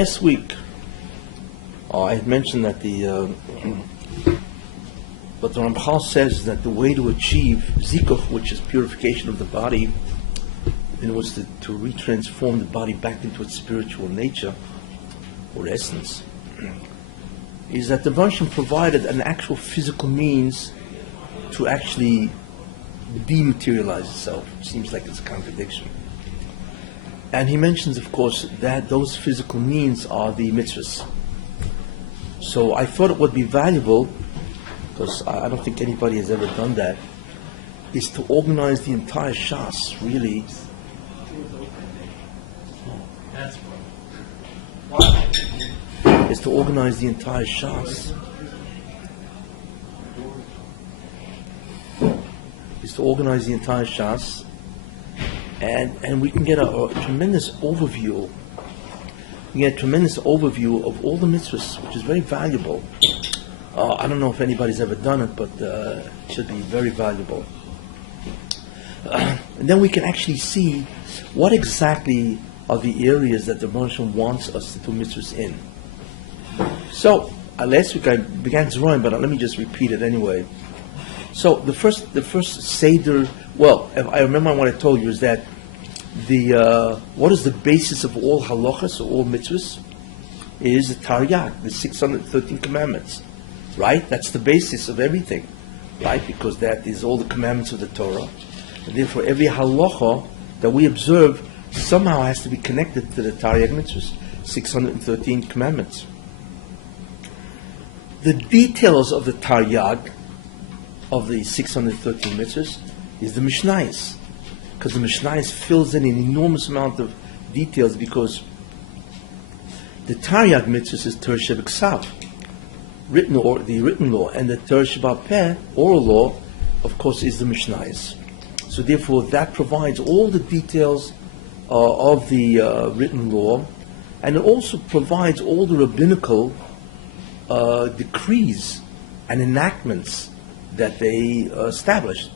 last week, I had mentioned that but the Ramchal says that the way to achieve zikuch, which is purification of the body, and was to retransform the body back into its spiritual nature or essence, is that the Rebbe provided an actual physical means to actually dematerialize itself. It seems like it's a contradiction. And he mentions, of course, that those physical means are the mitzvahs. So I thought it would be valuable, because I don't think anybody has ever done that, is to organize the entire Shas, really. Is to organize the entire Shas. And we can get a tremendous overview. We get a tremendous overview of all the mitzvahs, which is very valuable. I don't know if anybody's ever done it, but it should be very valuable. And then we can actually see what exactly are the areas that the Rebbe wants us to do mitzvahs in. So, last week I began to rhyme, but let me just repeat it anyway. So the first Seder, well, if I remember what I told you is that what is the basis of all halachas, or all mitzvahs, is the Taryag, the 613 commandments, right? That's the basis of everything, right? Because that is all the commandments of the Torah. And therefore every halacha that we observe somehow has to be connected to the Taryag mitzvahs, 613 commandments. The details of the Taryag, of the 613 mitzvahs, is the Mishnayos, because the Mishnayos fills in an enormous amount of details, because the Taryag mitzvahs is Torah Shebeksav, the written law, and the Torah Sheba'al Peh, oral law, of course, is the Mishnayos. So therefore, that provides all the details of the written law, and it also provides all the rabbinical decrees and enactments that they established.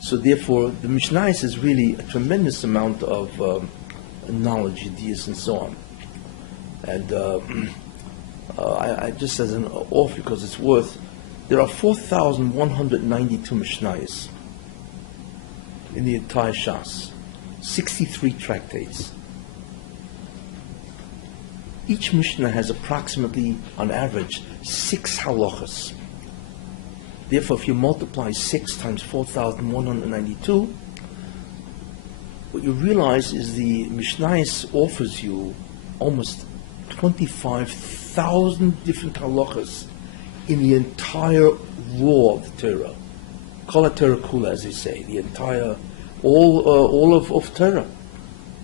So therefore, the Mishnayos is really a tremendous amount of knowledge, ideas, and so on. And I just as an off, because it's worth, there are 4,192 Mishnayos in the entire Shas, 63 tractates. Each Mishnah has approximately, on average, 6 halachas. Therefore, if you multiply 6 times 4,192, what you realize is the Mishnayos offers you almost 25,000 different halachas in the entire law of the Torah. Kol Torah Kula, as they say, the entire, all of Torah.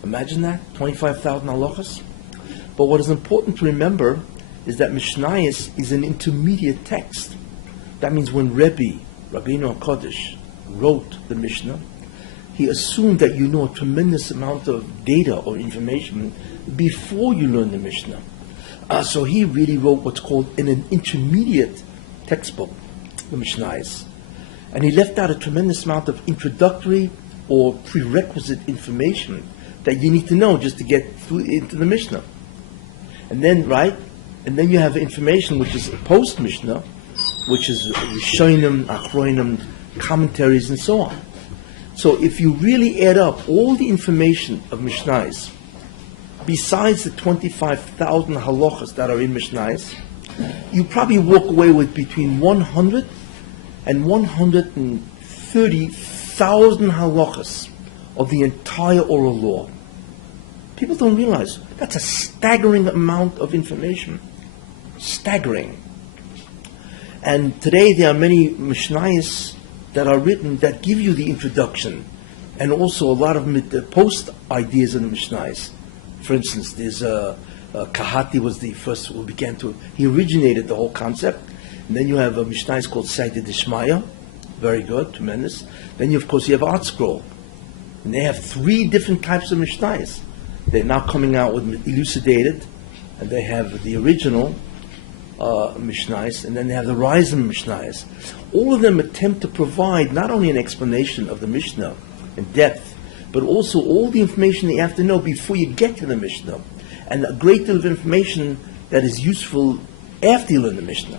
Imagine that, 25,000 halachas. But what is important to remember is that Mishnayos is an intermediate text. That means when Rabbeinu HaKadosh wrote the Mishnah, he assumed that you know a tremendous amount of data or information before you learn the Mishnah. So he really wrote what's called an intermediate textbook, the Mishnayos. And he left out a tremendous amount of introductory or prerequisite information that you need to know just to get through into the Mishnah. And then, right? And then you have information which is post-Mishnah, which is Rishonim, Achronim, commentaries, and so on. So if you really add up all the information of Mishnayos, besides the 25,000 halachas that are in Mishnayos, you probably walk away with between 100 and 130,000 halachas of the entire oral law. People don't realize that's a staggering amount of information. Staggering. And today there are many Mishnayos that are written that give you the introduction, and also a lot of post ideas in the Mishnayos. For instance, there's Kahati was the first who he originated the whole concept. And then you have a Mishnayos called Siyata Dishmaya, very good, tremendous. Then you have Art Scroll. And they have 3 different types of Mishnayos. They're now coming out with elucidated, and they have the original Mishnayos, and then they have the Risen Mishnayos. All of them attempt to provide not only an explanation of the Mishnah in depth, but also all the information that you have to know before you get to the Mishnah. and a great deal of information that is useful after you learn the Mishnah.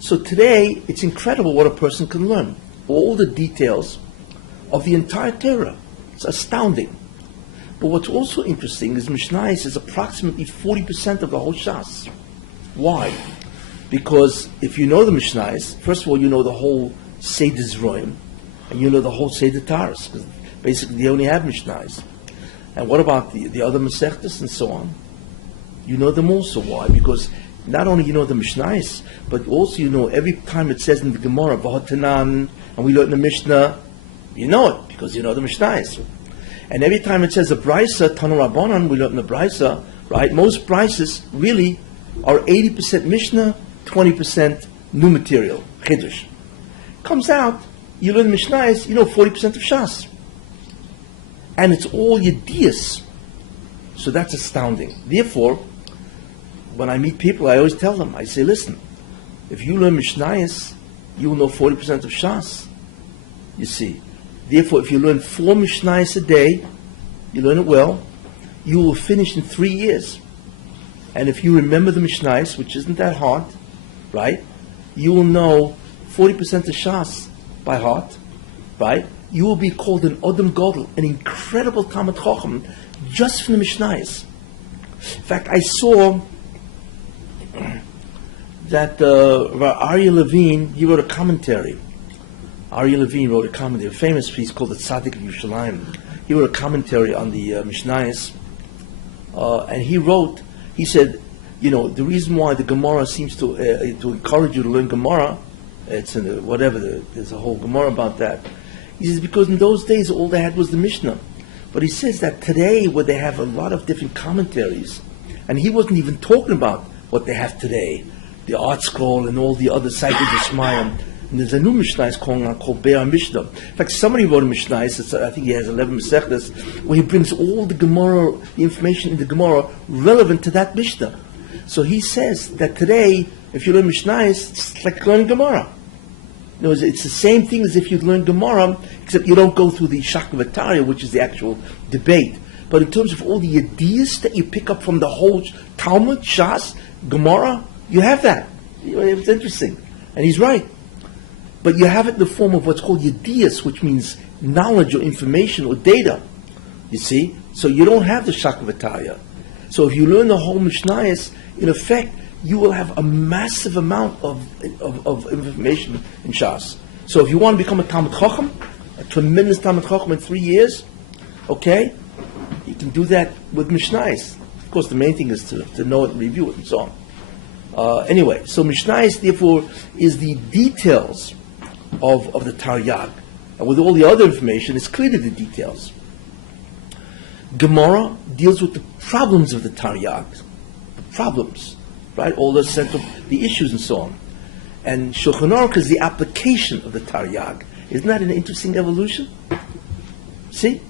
So today, it's incredible what a person can learn. All the details of the entire Torah. It's astounding. But what's also interesting is Mishnayos is approximately 40% of the whole Shas. Why? Because if you know the Mishnayos, first of all, you know the whole Seder Zroim, and you know the whole Seder Taras, because basically they only have Mishnayos. And what about the other Masechtas and so on? You know them also. Why? Because not only you know the Mishnayos, but also you know every time it says in the Gemara, V'hotanan, and we learn the Mishnah, you know it, because you know the Mishnayos. And every time it says a Brisa, Tanu Rabbanan, we learn the Brisa, right? Most Brisas really are 80% Mishnah, 20% new material, Chiddush. Comes out, you learn Mishnayos, you know 40% of Shas. And it's all Yedias. So that's astounding. Therefore, when I meet people, I always tell them, I say, listen, if you learn Mishnayos, you will know 40% of Shas. You see. Therefore, if you learn 4 Mishnayos a day, you learn it well, you will finish in 3 years. And if you remember the Mishnayos, which isn't that hard, right, you will know 40% of Shas by heart, right? You will be called an Odom Godel, an incredible Talmid Chacham, just from the Mishnayos. In fact, I saw that Aryeh Levine, he wrote a commentary. Aryeh Levine wrote a commentary, a famous piece called the Tzaddik of Yerushalayim. He wrote a commentary on the Mishnayos, and he said, you know, the reason why the Gemara seems to encourage you to learn Gemara, it's in there's a whole Gemara about that. He says, because in those days all they had was the Mishnah. But he says that today, where they have a lot of different commentaries, and he wasn't even talking about what they have today, the Art Scroll and all the other Saikud Shmayim. And there's a new Mishnah called Be'er Mishnah. In fact, somebody wrote a Mishnah, I think he has 11 Masechtas, where he brings all the Gemara, the information in the Gemara, relevant to that Mishnah. So he says that today, if you learn Mishnah, it's like learning Gemara. In other words, it's the same thing as if you'd learn Gemara, except you don't go through the Shakavataria, which is the actual debate. But in terms of all the ideas that you pick up from the whole Talmud, Shas, Gemara, you have that. It's interesting. And he's right. But you have it in the form of what's called Yedias, which means knowledge or information or data. You see? So you don't have the Shakavataria. So if you learn the whole Mishnayos, in effect, you will have a massive amount of information in Shas. So if you want to become a Talmid Chacham, a tremendous Talmid Chacham in 3 years, okay, you can do that with Mishnayos. Of course, the main thing is to know it and review it and so on. Anyway, so Mishnayos, therefore, is the details of the Taryag. And with all the other information, it's clearly the details. Gemara deals with the problems of the Taryag. The problems, right? All the central, the issues and so on. And Shulchan Aruch is the application of the Taryag. Isn't that an interesting evolution? See?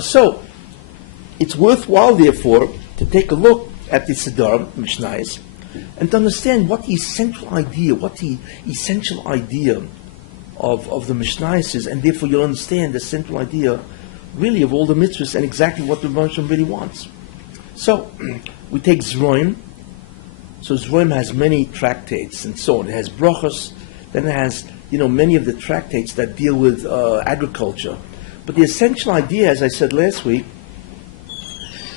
So, it's worthwhile, therefore, to take a look at the Siddur, Mishnayos, and to understand what the essential idea of the Mishnayos is, and therefore you'll understand the central idea, really, of all the mitzvahs and exactly what the Rebbe really wants. So, we take Zroim. So Zroim has many tractates and so on. It has brachos, then it has, many of the tractates that deal with agriculture. But the essential idea, as I said last week,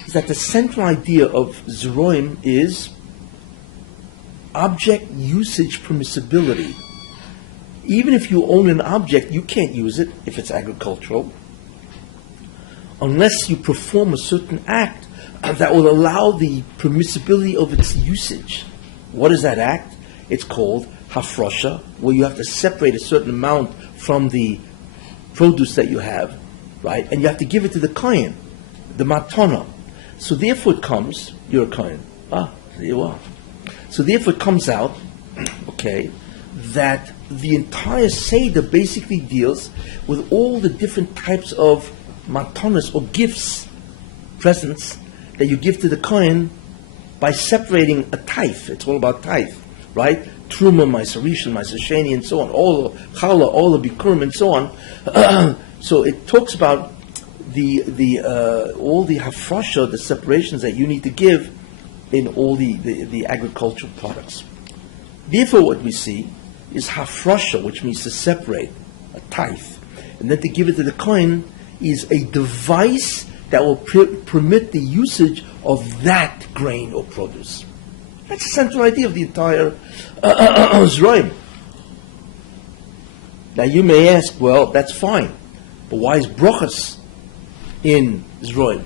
is that the central idea of Zroim is object usage permissibility. Even if you own an object, you can't use it if it's agricultural, unless you perform a certain act that will allow the permissibility of its usage. What is that act? It's called hafrosha, where you have to separate a certain amount from the produce that you have, right? And you have to give it to the kohen, the matana. So therefore it comes, you're a kohen. There you are. So therefore it comes out, okay, that the entire Seder basically deals with all the different types of matanas or gifts, presents, that you give to the kohen by separating a taif. It's all about taif, right? Truma, Ma'aser Rishon, Ma'aser Sheni, and so on. All the challah, all the bikurim, and so on. So it talks about all the hafrasha, the separations that you need to give in all the agricultural products. Therefore, what we see is hafrasha, which means to separate, a tithe, and then to give it to the kohen is a device that will permit the usage of that grain or produce. That's the central idea of the entire Zroim. Now you may ask, well, that's fine, but why is brachas in Zroim?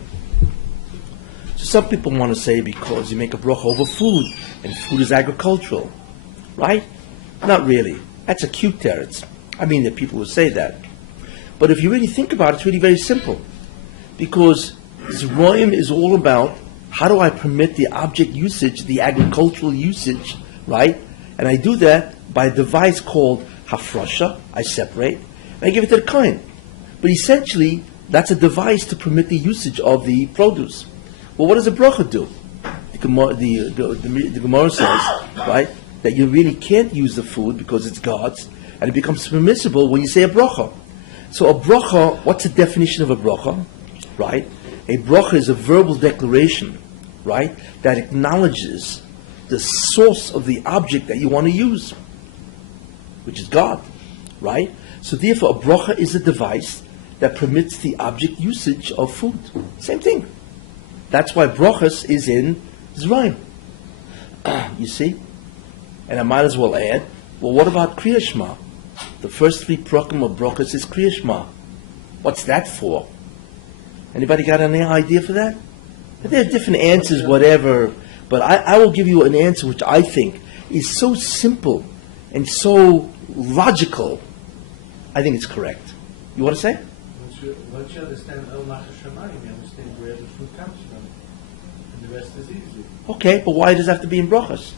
So some people want to say because you make a bracha over food, and food is agricultural, right? Not really. That's a cute teretz. I mean, there are people who say that. But if you really think about it, it's really very simple. Because Zroim is all about how do I permit the object usage, the agricultural usage, right? And I do that by a device called hafrasha. I separate, and I give it to the kohen. But essentially, that's a device to permit the usage of the produce. Well, what does a bracha do? The Gemara says, right, that you really can't use the food because it's God's, and it becomes permissible when you say a bracha. So a bracha, what's the definition of a bracha? Right? A bracha is a verbal declaration, right, that acknowledges the source of the object that you want to use, which is God, right? So therefore, a bracha is a device that permits the object usage of food. Same thing. That's why brachas is in Zroim. You see? And I might as well add, well, what about Kriya Shema? The first 3 prakim of brachas is Kriya Shema. What's that for? Anybody got any idea for that? There are different answers, whatever, but I will give you an answer which I think is so simple and so logical. I think it's correct. You want to say? Once you understand El Machar Shamayim, you understand where the food comes from, and the rest is easy. Okay, but why does it have to be in brachas?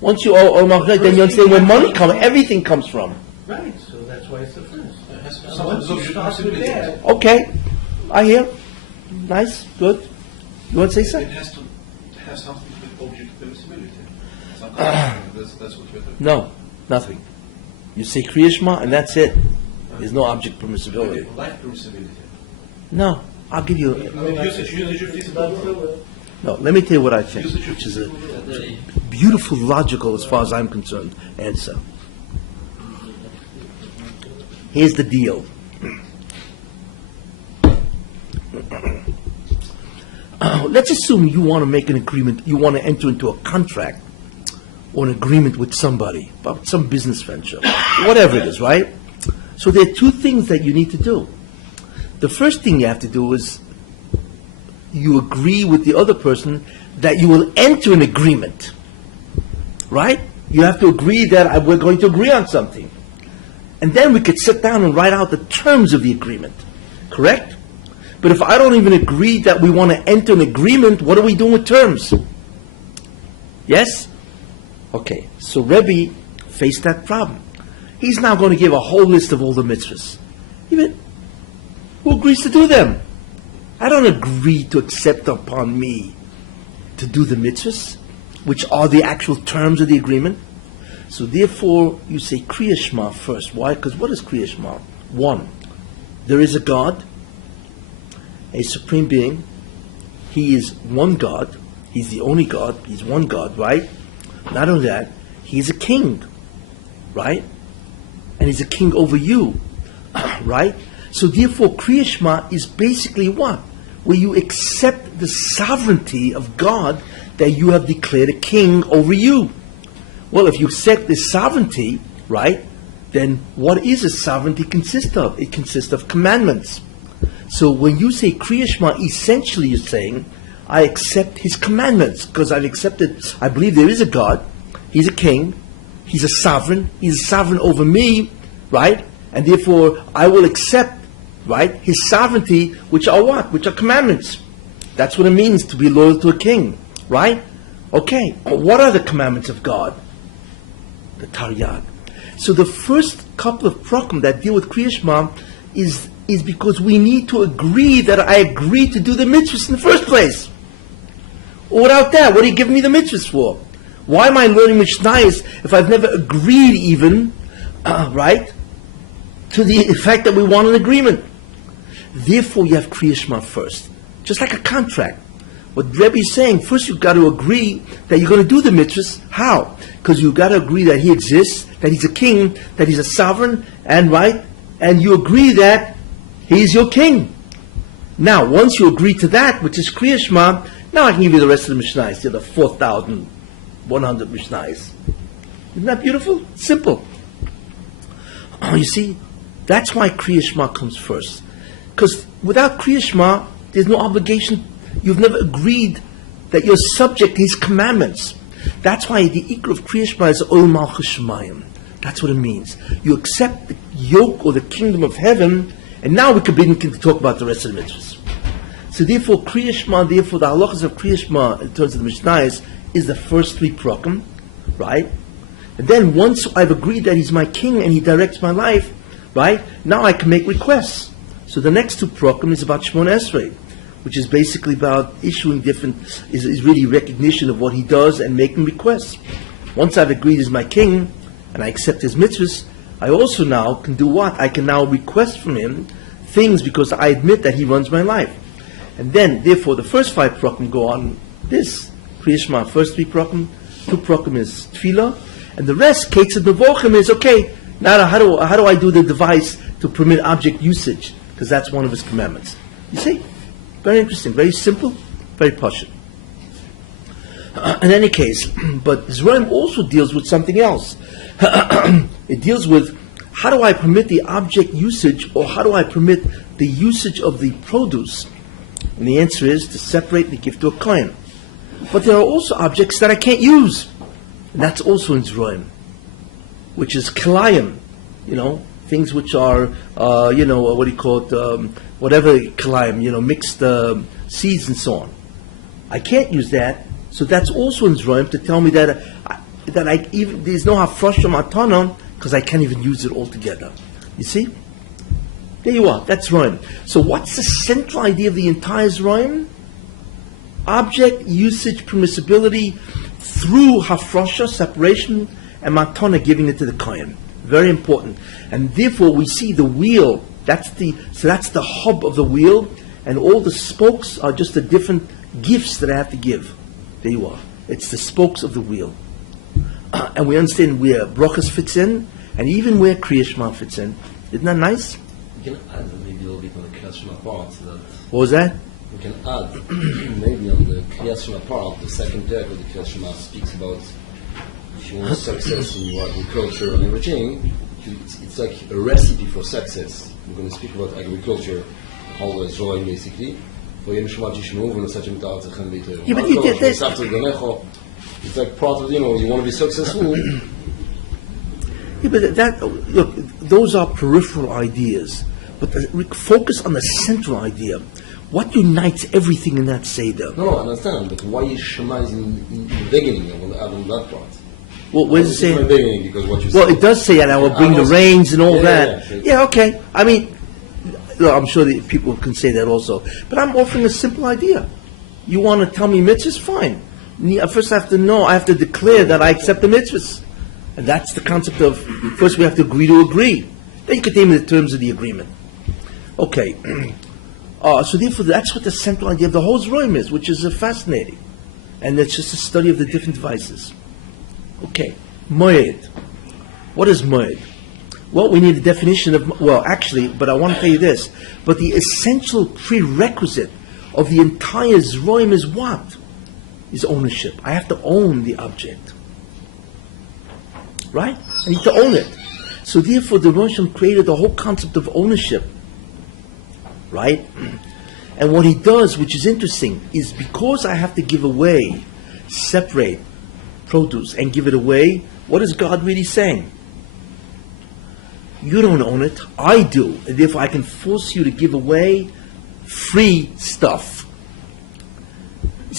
Once you then you understand where money comes, everything comes from. Right, so that's why it's the first. Once you start with that, Okay, I hear. Nice, good. You want to say it something? has to have something with object permissibility. That's what we're talking No, nothing. You say Kriya Shema and that's it. There's no object permissibility. about. Life permissibility. No, I'll give you. Usage of physical. No, let me tell you what I think, which is a beautiful, logical, as far as I'm concerned, answer. Here's the deal. Let's assume you want to make an agreement, you want to enter into a contract or an agreement with somebody about some business venture, whatever it is, right? So there are 2 things that you need to do. The first thing you have to do is you agree with the other person that you will enter an agreement, right? You have to agree that we're going to agree on something. And then we could sit down and write out the terms of the agreement, correct? But if I don't even agree that we want to enter an agreement, what are we doing with terms? Yes? Okay, so Rebbe faced that problem. He's now going to give a whole list of all the mitzvahs. Even who agrees to do them? I don't agree to accept upon me to do the mitzvahs, which are the actual terms of the agreement. So therefore, you say Kriya Shema first. Why? Because what is Kriya Shema? 1, there is a God, a supreme being. He is one God. He's the only God. He's one God, right? Not only that, he's a king, right? And he's a king over you, right? So therefore, Kriya Shema is basically what? Where you accept the sovereignty of God that you have declared a king over you. Well, if you accept this sovereignty, right, then what is a sovereignty consist of? It consists of commandments. So when you say Kriya Shema, essentially you're saying, I accept his commandments, because I've accepted, I believe there is a God, he's a king, he's a sovereign over me, right? And therefore I will accept, right, his sovereignty, which are what? Which are commandments. That's what it means to be loyal to a king, right? Okay, what are the commandments of God? The Taryag. So the first couple of prakim that deal with Kriya Shema is because we need to agree that I agree to do the mitzvahs in the first place. Or without that, what are you giving me the mitzvahs for? Why am I learning Mishnayos if I've never agreed even, right, to the fact that we want an agreement? Therefore, you have Kriya Shema first. Just like a contract. What Rebbe is saying, first you've got to agree that you're going to do the mitzvahs. How? Because you've got to agree that he exists, that he's a king, that he's a sovereign, and you agree that he is your king. Now, once you agree to that, which is Kriya Shema, now I can give you the rest of the Mishnayos, the 4,100 Mishnayos. Isn't that beautiful? Simple. You see, that's why Kriya Shema comes first. Because without Kriya Shema, there's no obligation. You've never agreed that you're subject to his commandments. That's why the ikr of Kriya Shema is Ol Malchus Shemayim. That's what it means. You accept the yoke or the kingdom of heaven, and now we can begin to talk about the rest of the mitzvahs. So therefore, Kriya Shema, therefore the halachas of Kriya Shema in terms of the Mishnayos is the first 3 prakim, right? And then once I've agreed that he's my king and he directs my life, right? Now I can make requests. So the next 2 prakim is about Shemona Esrei, which is basically about issuing is really recognition of what he does and making requests. Once I've agreed he's my king and I accept his mitzvahs, I also now can do what? I can now request from him things because I admit that he runs my life. And then, therefore, the first 5 prakim go on this. Kriya Shema, first 3 prakim, 2 prakim is tefillah, and the rest, Ketzad Mevochim, is okay. Now, how do I do the device to permit object usage? Because that's one of his commandments. You see? Very interesting, very simple, very pashut. In any case, but Zeraim also deals with something else. It deals with how do I permit the object usage, or how do I permit the usage of the produce? And the answer is to separate and give to a kohen. But there are also objects that I can't use. And that's also in Zeraim, which is kilayim, things which are, what do you call it, whatever kilayim, mixed seeds and so on. I can't use that, so that's also in Zeraim to tell me that there's no hafrosha matana because I can't even use it altogether. You see? There you are, that's Zeraim. So what's the central idea of the entire Zeraim? Object usage permissibility through hafrosha, separation, and matana, giving it to the kohen. Very important. And therefore we see the wheel, that's the hub of the wheel, and all the spokes are just the different gifts that I have to give. There you are. It's the spokes of the wheel. And we understand where brachas fits in, and even where Kriya Shema fits in. Isn't that nice? We can add maybe a little bit on the Kriya Shema part. What was that? We can add maybe on the Kriya Shema part, the second deck of the Kriya Shema speaks about if you want success in your agriculture and everything, it's like a recipe for success. We're going to speak about agriculture, all the drawing basically. Yeah, but you did this. It's like part of, you want to be successful. Yeah, but look, those are peripheral ideas. But focus on the central idea. What unites everything in that Seder? No, I understand. But why is Shema in the beginning? I want to add on that part. Well, where does it say? In the beginning, because what you well, it does say that I will bring the rains and all that. Yeah, okay. I mean, look, I'm sure that people can say that also. But I'm offering a simple idea. You want to tell me mitzvahs? Fine. First I have to declare that I accept the mitzvahs. And that's the concept of, first we have to agree to agree. Then you can name the terms of the agreement. Okay. So therefore, that's what the central idea of the whole Zeraim is, which is fascinating. And it's just a study of the different devices. Okay. Moed. What is Moed? Well, we need a definition of, but I want to tell you this. But the essential prerequisite of the entire Zeraim is what? Is ownership. I have to own the object. Right? I need to own it. So therefore, the Rosh Hashanah created the whole concept of ownership. Right? And what he does, which is interesting, is because I have to give away, separate produce and give it away, what is God really saying? You don't own it, I do. And therefore I can force you to give away free stuff.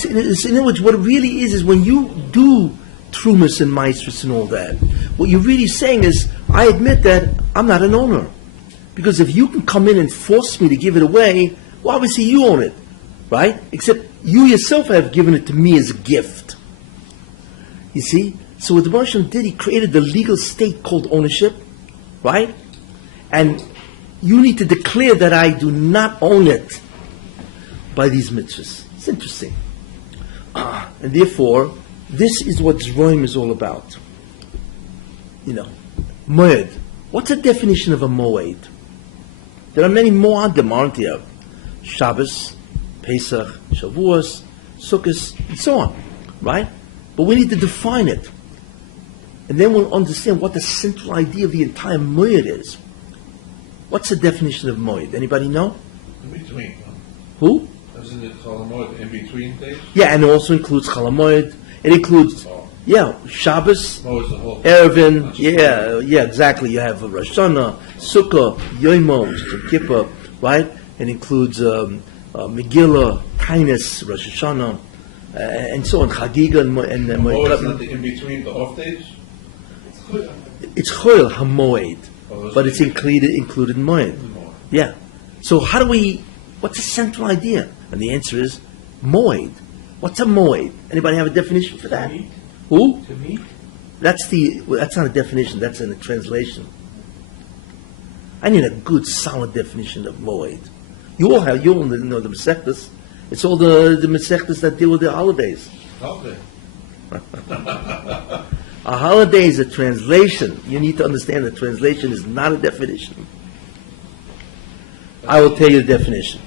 In other words, what it really is when you do trumas and maestros and all that, what you're really saying is, I admit that I'm not an owner. Because if you can come in and force me to give it away, well, obviously you own it, right? Except you yourself have given it to me as a gift. You see? So what the Rosh Hashanah did, he created the legal state called ownership, right? And you need to declare that I do not own it by these mitzvahs. It's interesting. And therefore, this is what Zroim is all about. Moed. What's the definition of a moed? There are many moadim, aren't there? Shabbos, Pesach, Shavuos, Sukkot, and so on, right? But we need to define it. And then we'll understand what the central idea of the entire moed is. What's the definition of moed? Anybody know? In between. Who? Isn't it Cholamoid in between days? Yeah, and it also includes Chalamoid. It includes, Shabbos, Moed the whole Erevin. Yeah, exactly. You have Rosh Hashanah, Sukkah, Yoimo, Yom Kippur, right? It includes Megillah, Tainus, Rosh Hashanah, and so on. Chagiga and Moed Moed. is not the in between the off days? It's Choil HaMoed, Oh, but it's included in Moed. Yeah. So what's the central idea? And the answer is Moed. What's a Moed? Anybody have a definition for that? To meet. Who? To meet. That's not a definition, that's in a translation. I need a good, solid definition of Moed. You all know the Masechtas. It's all the Masechtas that deal with the holidays. Okay. A holiday is a translation. You need to understand that translation is not a definition. I will tell you the definition.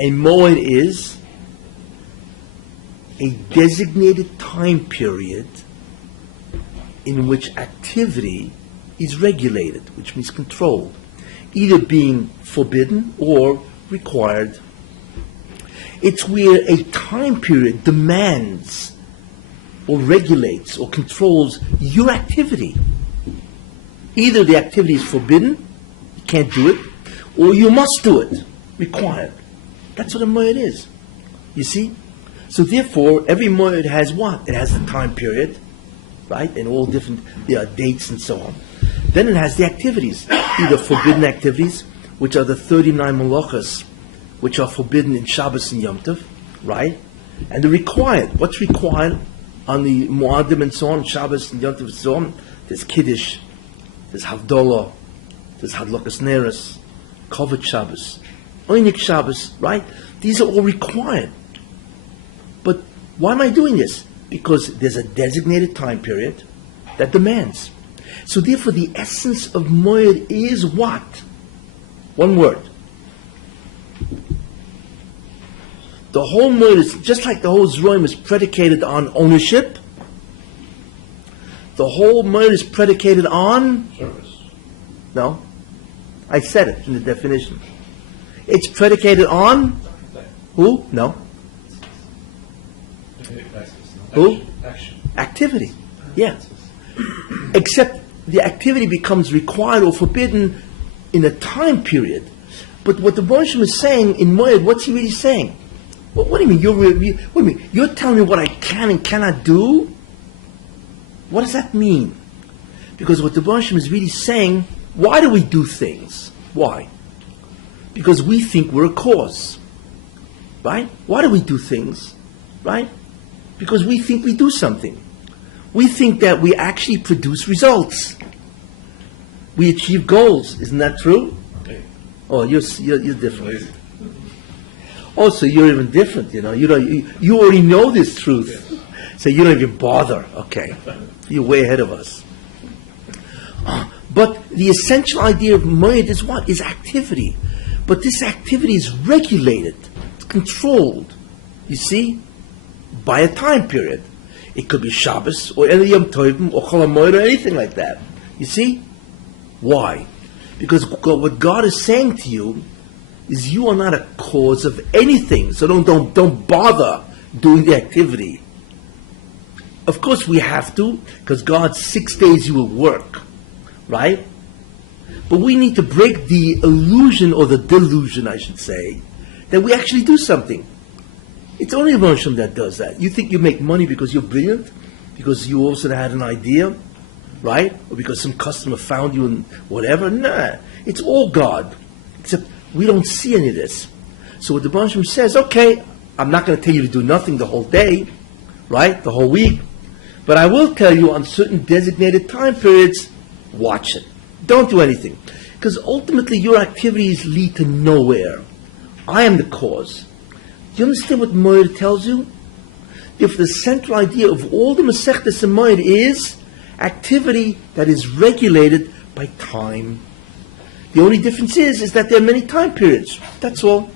A moed is a designated time period in which activity is regulated, which means controlled, either being forbidden or required. It's where a time period demands or regulates or controls your activity. Either the activity is forbidden, you can't do it, or you must do it, required. That's what a moed is. You see? So therefore, every moed has what? It has the time period, right? And all different dates and so on. Then it has the activities, either forbidden activities, which are the 39 malachas, which are forbidden in Shabbos and Yom Tov, right? And the required. What's required on the Moadim and so on, Shabbos and Yom Tov and so on? There's Kiddush, there's Havdalah, there's Hadlakas Neres, Kovot Shabbos, Oynik Shabbos, right? These are all required. But why am I doing this? Because there's a designated time period that demands. So therefore the essence of moed is what? One word. The whole moed is, just like the whole Zroim is predicated on ownership, the whole moed is predicated on... Service. No. I said it in the definition. It's predicated on... Who? No. Who? Action. Activity. Yeah. Except the activity becomes required or forbidden in a time period. But what the Baruch is saying in Moed, what's he really saying? What do you mean? What do you mean? You're telling me what I can and cannot do? What does that mean? Because what the Baruch is really saying, why do we do things? Why? Because we think we're a cause. Right? Why do we do things? Right? Because we think we do something. We think that we actually produce results. We achieve goals. Isn't that true? Okay. Oh, you're different. Lazy. Also, you're even different. You already know this truth, so you don't even bother. Okay, you're way ahead of us. But the essential idea of moed is what? Is activity. But this activity is regulated, it's controlled. You see, by a time period. It could be Shabbos or any Yom Tovim or Chol HaMoed or anything like that. You see? Why? Because what God is saying to you is you are not a cause of anything. So don't bother doing the activity. Of course we have to, because God 6 days you will work, right? But we need to break the illusion or the delusion, I should say, that we actually do something. It's only a Hashem that does that. You think you make money because you're brilliant, because you also had an idea, right? Or because some customer found you and whatever. Nah, it's all God. Except we don't see any of this. So what the Hashem says, okay, I'm not going to tell you to do nothing the whole day, right? The whole week. But I will tell you on certain designated time periods, watch it. Don't do anything. Because ultimately your activities lead to nowhere. I am the cause. Do you understand what Moed tells you? If the central idea of all the Masechtas and Moed is activity that is regulated by time. The only difference is that there are many time periods. That's all.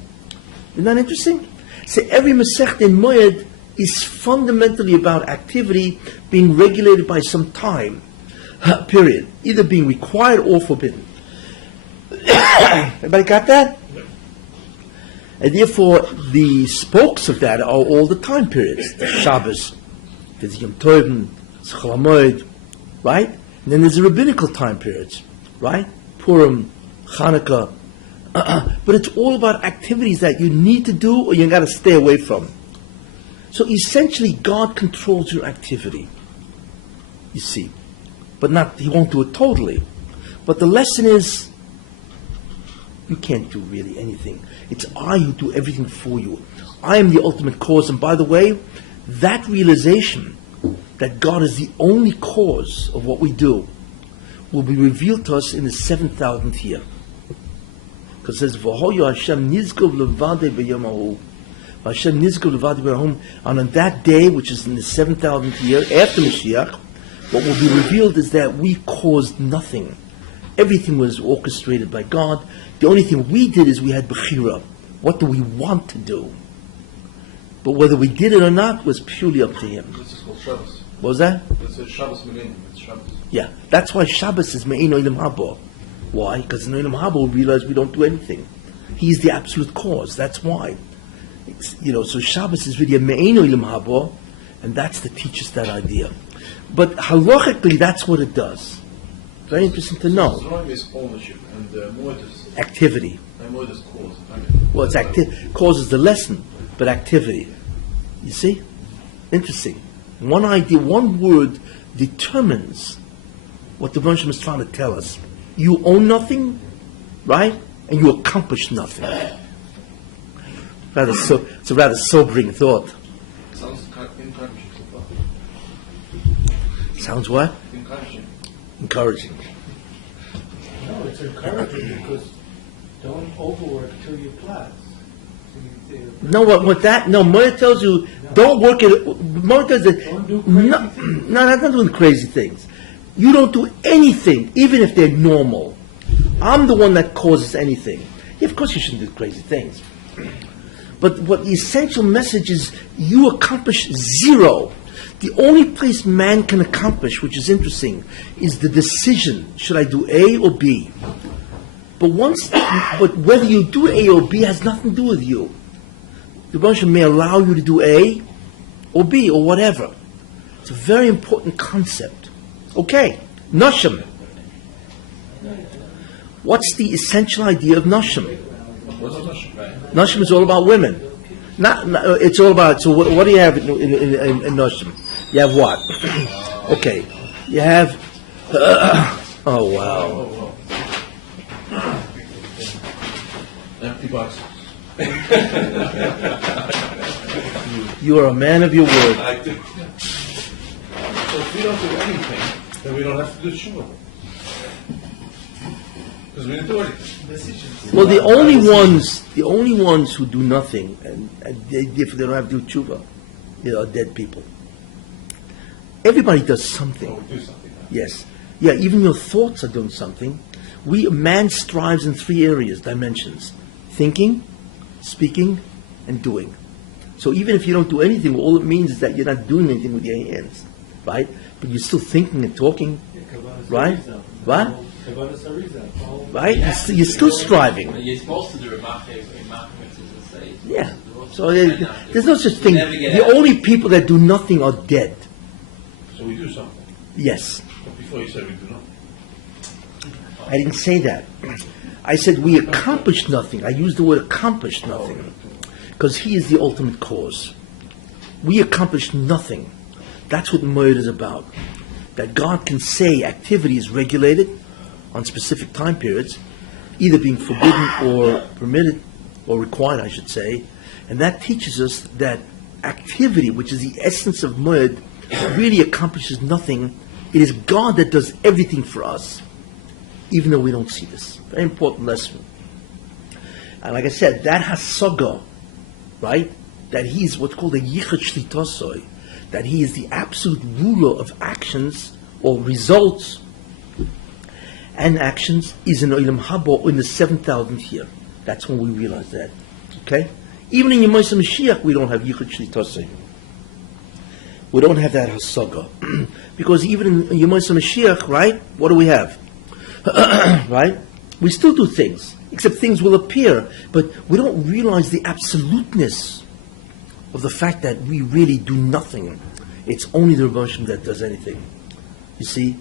Isn't that interesting? So every Masechta in Moed is fundamentally about activity being regulated by some time period, either being required or forbidden. Everybody got that? And therefore, the spokes of that are all the time periods. The Shabbos, there's Yom Tovim, there's Chol HaMoed, right? And then there's the rabbinical time periods, right? Purim, Hanukkah. But it's all about activities that you need to do or you got to stay away from. So essentially, God controls your activity, you see. But not, He won't do it totally. But the lesson is, you can't do really anything. It's I who do everything for you. I am the ultimate cause. And by the way, that realization that God is the only cause of what we do will be revealed to us in the 7,000th year. Because it says, V'hoyu Hashem nizkov levadei b'yom hahu. Hashem nizkov levadei b'yom hahu. And on that day, which is in the 7,000th year, after Mashiach, what will be revealed is that we caused nothing. Everything was orchestrated by God. The only thing we did is we had Bechira. What do we want to do? But whether we did it or not was purely up to Him. This is called Shabbos. What was that? This is Shabbos Millennium. It's Shabbos. Yeah, that's why Shabbos is Me'ein Olam Haba. Why? Because in Olam Haba we realize we don't do anything. He's the absolute cause. That's why. So Shabbos is really a Me'ein Olam Haba, and that's to teach us that idea. But halachically, that's what it does. Very interesting to know. Zroim is ownership, and Moed is Activity. and Moed is cause. Well, it's causes the lesson, but activity. You see? Interesting. One idea, one word determines what the Rebbe is trying to tell us. You own nothing, right? And you accomplish nothing. It's a rather sobering thought. Sounds encouraging so far. Sounds what? Encouraging. Encouraging. No, it's encouraging because don't overwork till you class. No, Moed tells you, don't work it. Moed tells you, Don't do crazy things. no, that's not doing crazy things. You don't do anything, even if they're normal. I'm the one that causes anything. Yeah, of course you shouldn't do crazy things. But what the essential message is, you accomplish zero. The only place man can accomplish, which is interesting, is the decision, should I do A or B? But whether you do A or B has nothing to do with you. The Rebbe may allow you to do A or B or whatever. It's a very important concept. Okay, Noshim. What's the essential idea of Noshim? What's a Noshim? Noshim is all about women. It's all about, so what do you have in Noshim? You have what? Okay, you have, oh wow. Empty box. You are a man of your word. I do. So if we don't do anything, then we don't have to do tshuva. Because we didn't do anything. Well, the only ones who do nothing, and if they don't have to do tshuva, are dead people. Everybody does something. So we do something. Yes. Yeah, even your thoughts are doing something. Man strives in 3 areas, dimensions. Thinking, speaking, and doing. So even if you don't do anything, all it means is that you're not doing anything with your hands, right? But you're still thinking and talking, right? What? Right? You're still striving. You're supposed to do Ramat and say. Yeah. So there's no such thing. The only people that do nothing are dead. So we do something. Yes. But before you said we do nothing. I didn't say that. I said we accomplish nothing. I used the word accomplish nothing. Because He is the ultimate cause. We accomplish nothing. That's what Moed is about. That God can say activity is regulated on specific time periods, either being forbidden or permitted, or required, I should say. And that teaches us that activity, which is the essence of Moed, really accomplishes nothing. It is God that does everything for us. even though we don't see this. Very important lesson. And like I said, that hasaga, right? That he is what's called a yichud shlitosoi, that he is the absolute ruler of actions or results and actions, is in Olam Haba in the 7,000th year. That's when we realize that. Okay? Even in Yemais Mashiach, we don't have yichud shlitosoi. We don't have that hasaga. Because even in Yemais Mashiach, right, what do we have? Right? We still do things, except things will appear, but we don't realize the absoluteness of the fact that we really do nothing. It's only the Rebbe Hashem that does anything. You see?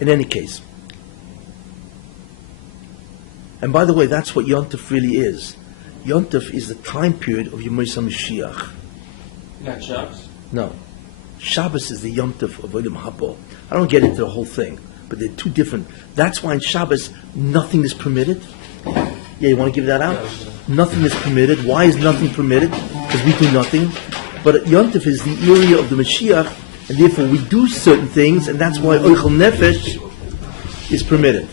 In any case. And by the way, that's what Yontef really is. Yontef is the time period of Yemais Mashiach. Not Shabbos? No. Shabbos is the Yontef of Olam Haba. I don't get into the whole thing, but they're two different. That's why in Shabbos, nothing is permitted. Yeah, you want to give that out? Nothing is permitted. Why is nothing permitted? Because we do nothing. But Yontef is the area of the Mashiach, and therefore we do certain things, and that's why Oichel Nefesh is permitted.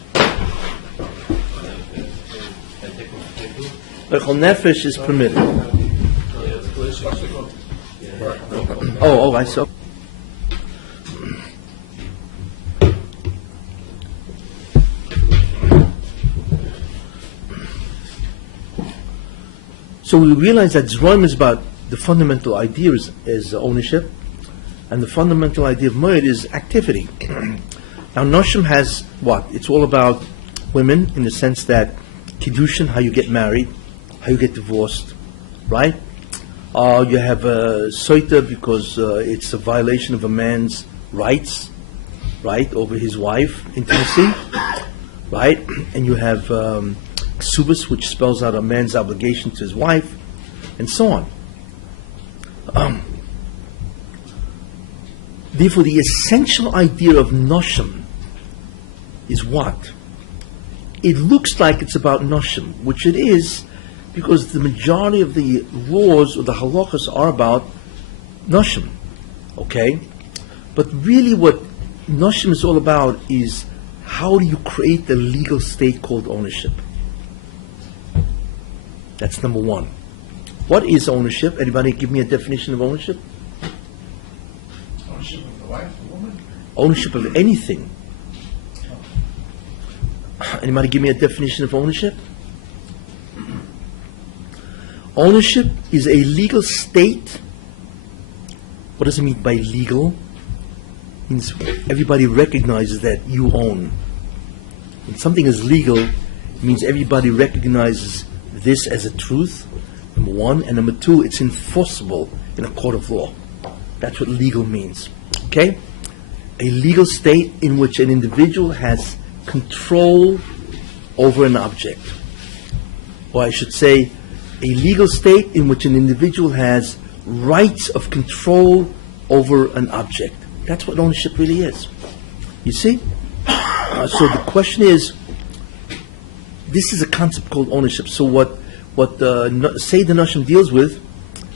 Oichel Nefesh is permitted. I saw. So we realize that Zroim is about the fundamental idea is ownership, and the fundamental idea of Moed is activity. Now Noshim has what? It's all about women in the sense that Kiddushin, how you get married, how you get divorced, right? You have a soita because it's a violation of a man's rights, right, over his wife, intimacy, right? And you have ksubas, which spells out a man's obligation to his wife, and so on. Therefore, the essential idea of Noshim is what? It looks like it's about Noshim, which it is, because the majority of the laws or the halachas are about Noshim, okay? But really what Noshim is all about is how do you create the legal state called ownership? That's number one. What is ownership? Anybody give me a definition of ownership? Ownership of the wife, the woman? Ownership of anything. Anybody give me a definition of ownership? Ownership is a legal state. What does it mean by legal? It means everybody recognizes that you own. When something is legal, it means everybody recognizes this as a truth, number one, and number two, it's enforceable in a court of law. That's what legal means. Okay? A legal state in which an individual has control over an object. Or I should say, a legal state in which an individual has rights of control over an object. That's what ownership really is. You see? So the question is, this is a concept called ownership. So what Seder Noshim deals with,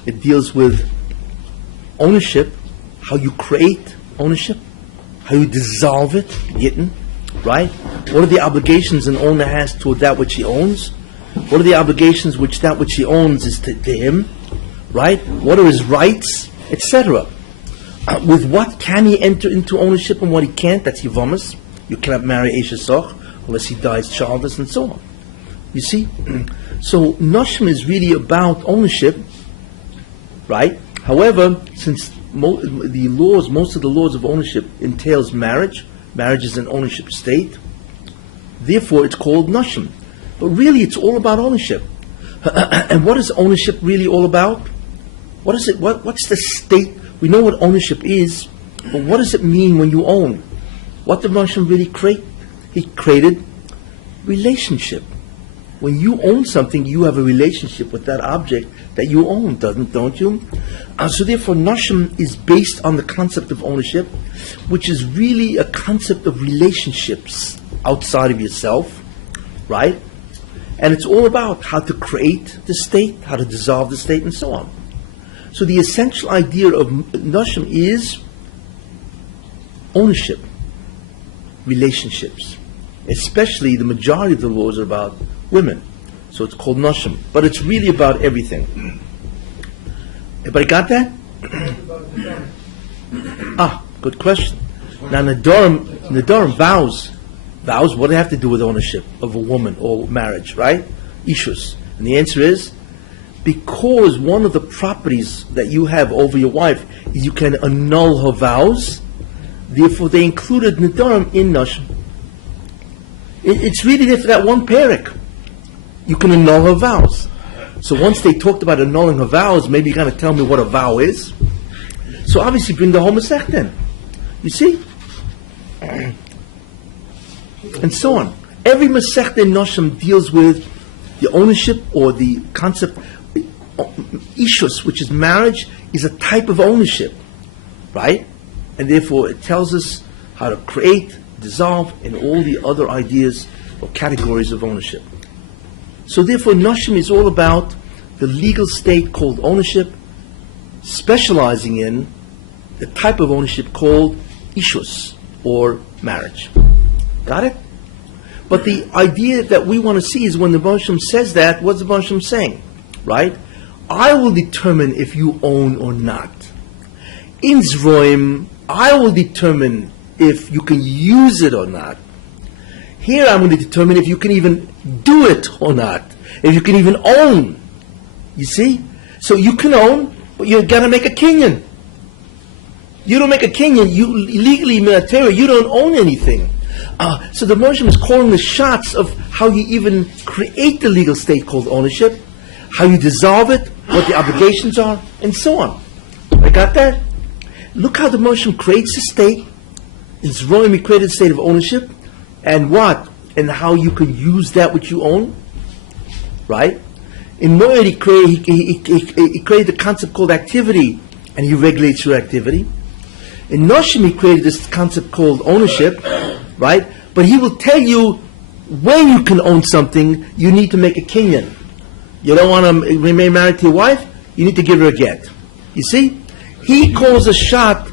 it deals with ownership, how you create ownership, how you dissolve it, Gittin, right? What are the obligations an owner has toward that which he owns? What are the obligations which that which he owns is to him, right? What are his rights, etc. With what can he enter into ownership and what he can't? That's Yivamas. You cannot marry Esha Soch unless he dies childless and so on. You see? So Noshim is really about ownership, right? However, since most of the laws of ownership entails marriage is an ownership state, therefore it's called Noshim. But really it's all about ownership. And what is ownership really all about? What is it? What's the state? We know what ownership is, but what does it mean when you own? What did Noshim really create? He created relationship. When you own something, you have a relationship with that object that you own, don't you? So therefore, Noshim is based on the concept of ownership, which is really a concept of relationships outside of yourself, right? And it's all about how to create the state, how to dissolve the state, and so on. So the essential idea of Noshim is ownership, relationships. Especially the majority of the laws are about women. So it's called Nashim. But it's really about everything. Everybody got that? Good question. Now, Nedarim, vows, what do they have to do with ownership of a woman or marriage, right? Ishus. And the answer is, because one of the properties that you have over your wife is you can annul her vows, therefore they included Nedarim in Nashim. It's really there for that one parak. You can annul her vows. So once they talked about annulling her vows, maybe you're going to tell me what a vow is. So obviously bring the whole Masech then. You see? And so on. Every Masech in Nashim deals with the ownership or the concept. Ishus, which is marriage, is a type of ownership. Right? And therefore it tells us how to create, dissolve, and all the other ideas or categories of ownership. So therefore, Nashim is all about the legal state called ownership, specializing in the type of ownership called Ishus, or marriage. Got it? But the idea that we want to see is when the Nashim says that, what's the Nashim saying? Right? I will determine if you own or not. In Zroim, I will determine if you can use it or not. Here I'm going to determine if you can even do it or not. If you can even own. You see? So you can own, but you've got to make a kinyan. You don't make a kinyan, you legally, military, you don't own anything. So the Moshe is calling the shots of how you even create the legal state called ownership, how you dissolve it, what the obligations are, and so on. I got that? Look how the Moshe creates a state. In Zroim, he created a state of ownership. And what? And how you can use that which you own. Right? In Moed, he created the concept called activity, and he regulates your activity. In Noshim, he created this concept called ownership, right? But he will tell you when you can own something, you need to make a kinyan. You don't want to remain married to your wife, you need to give her a get. You see? He calls a shot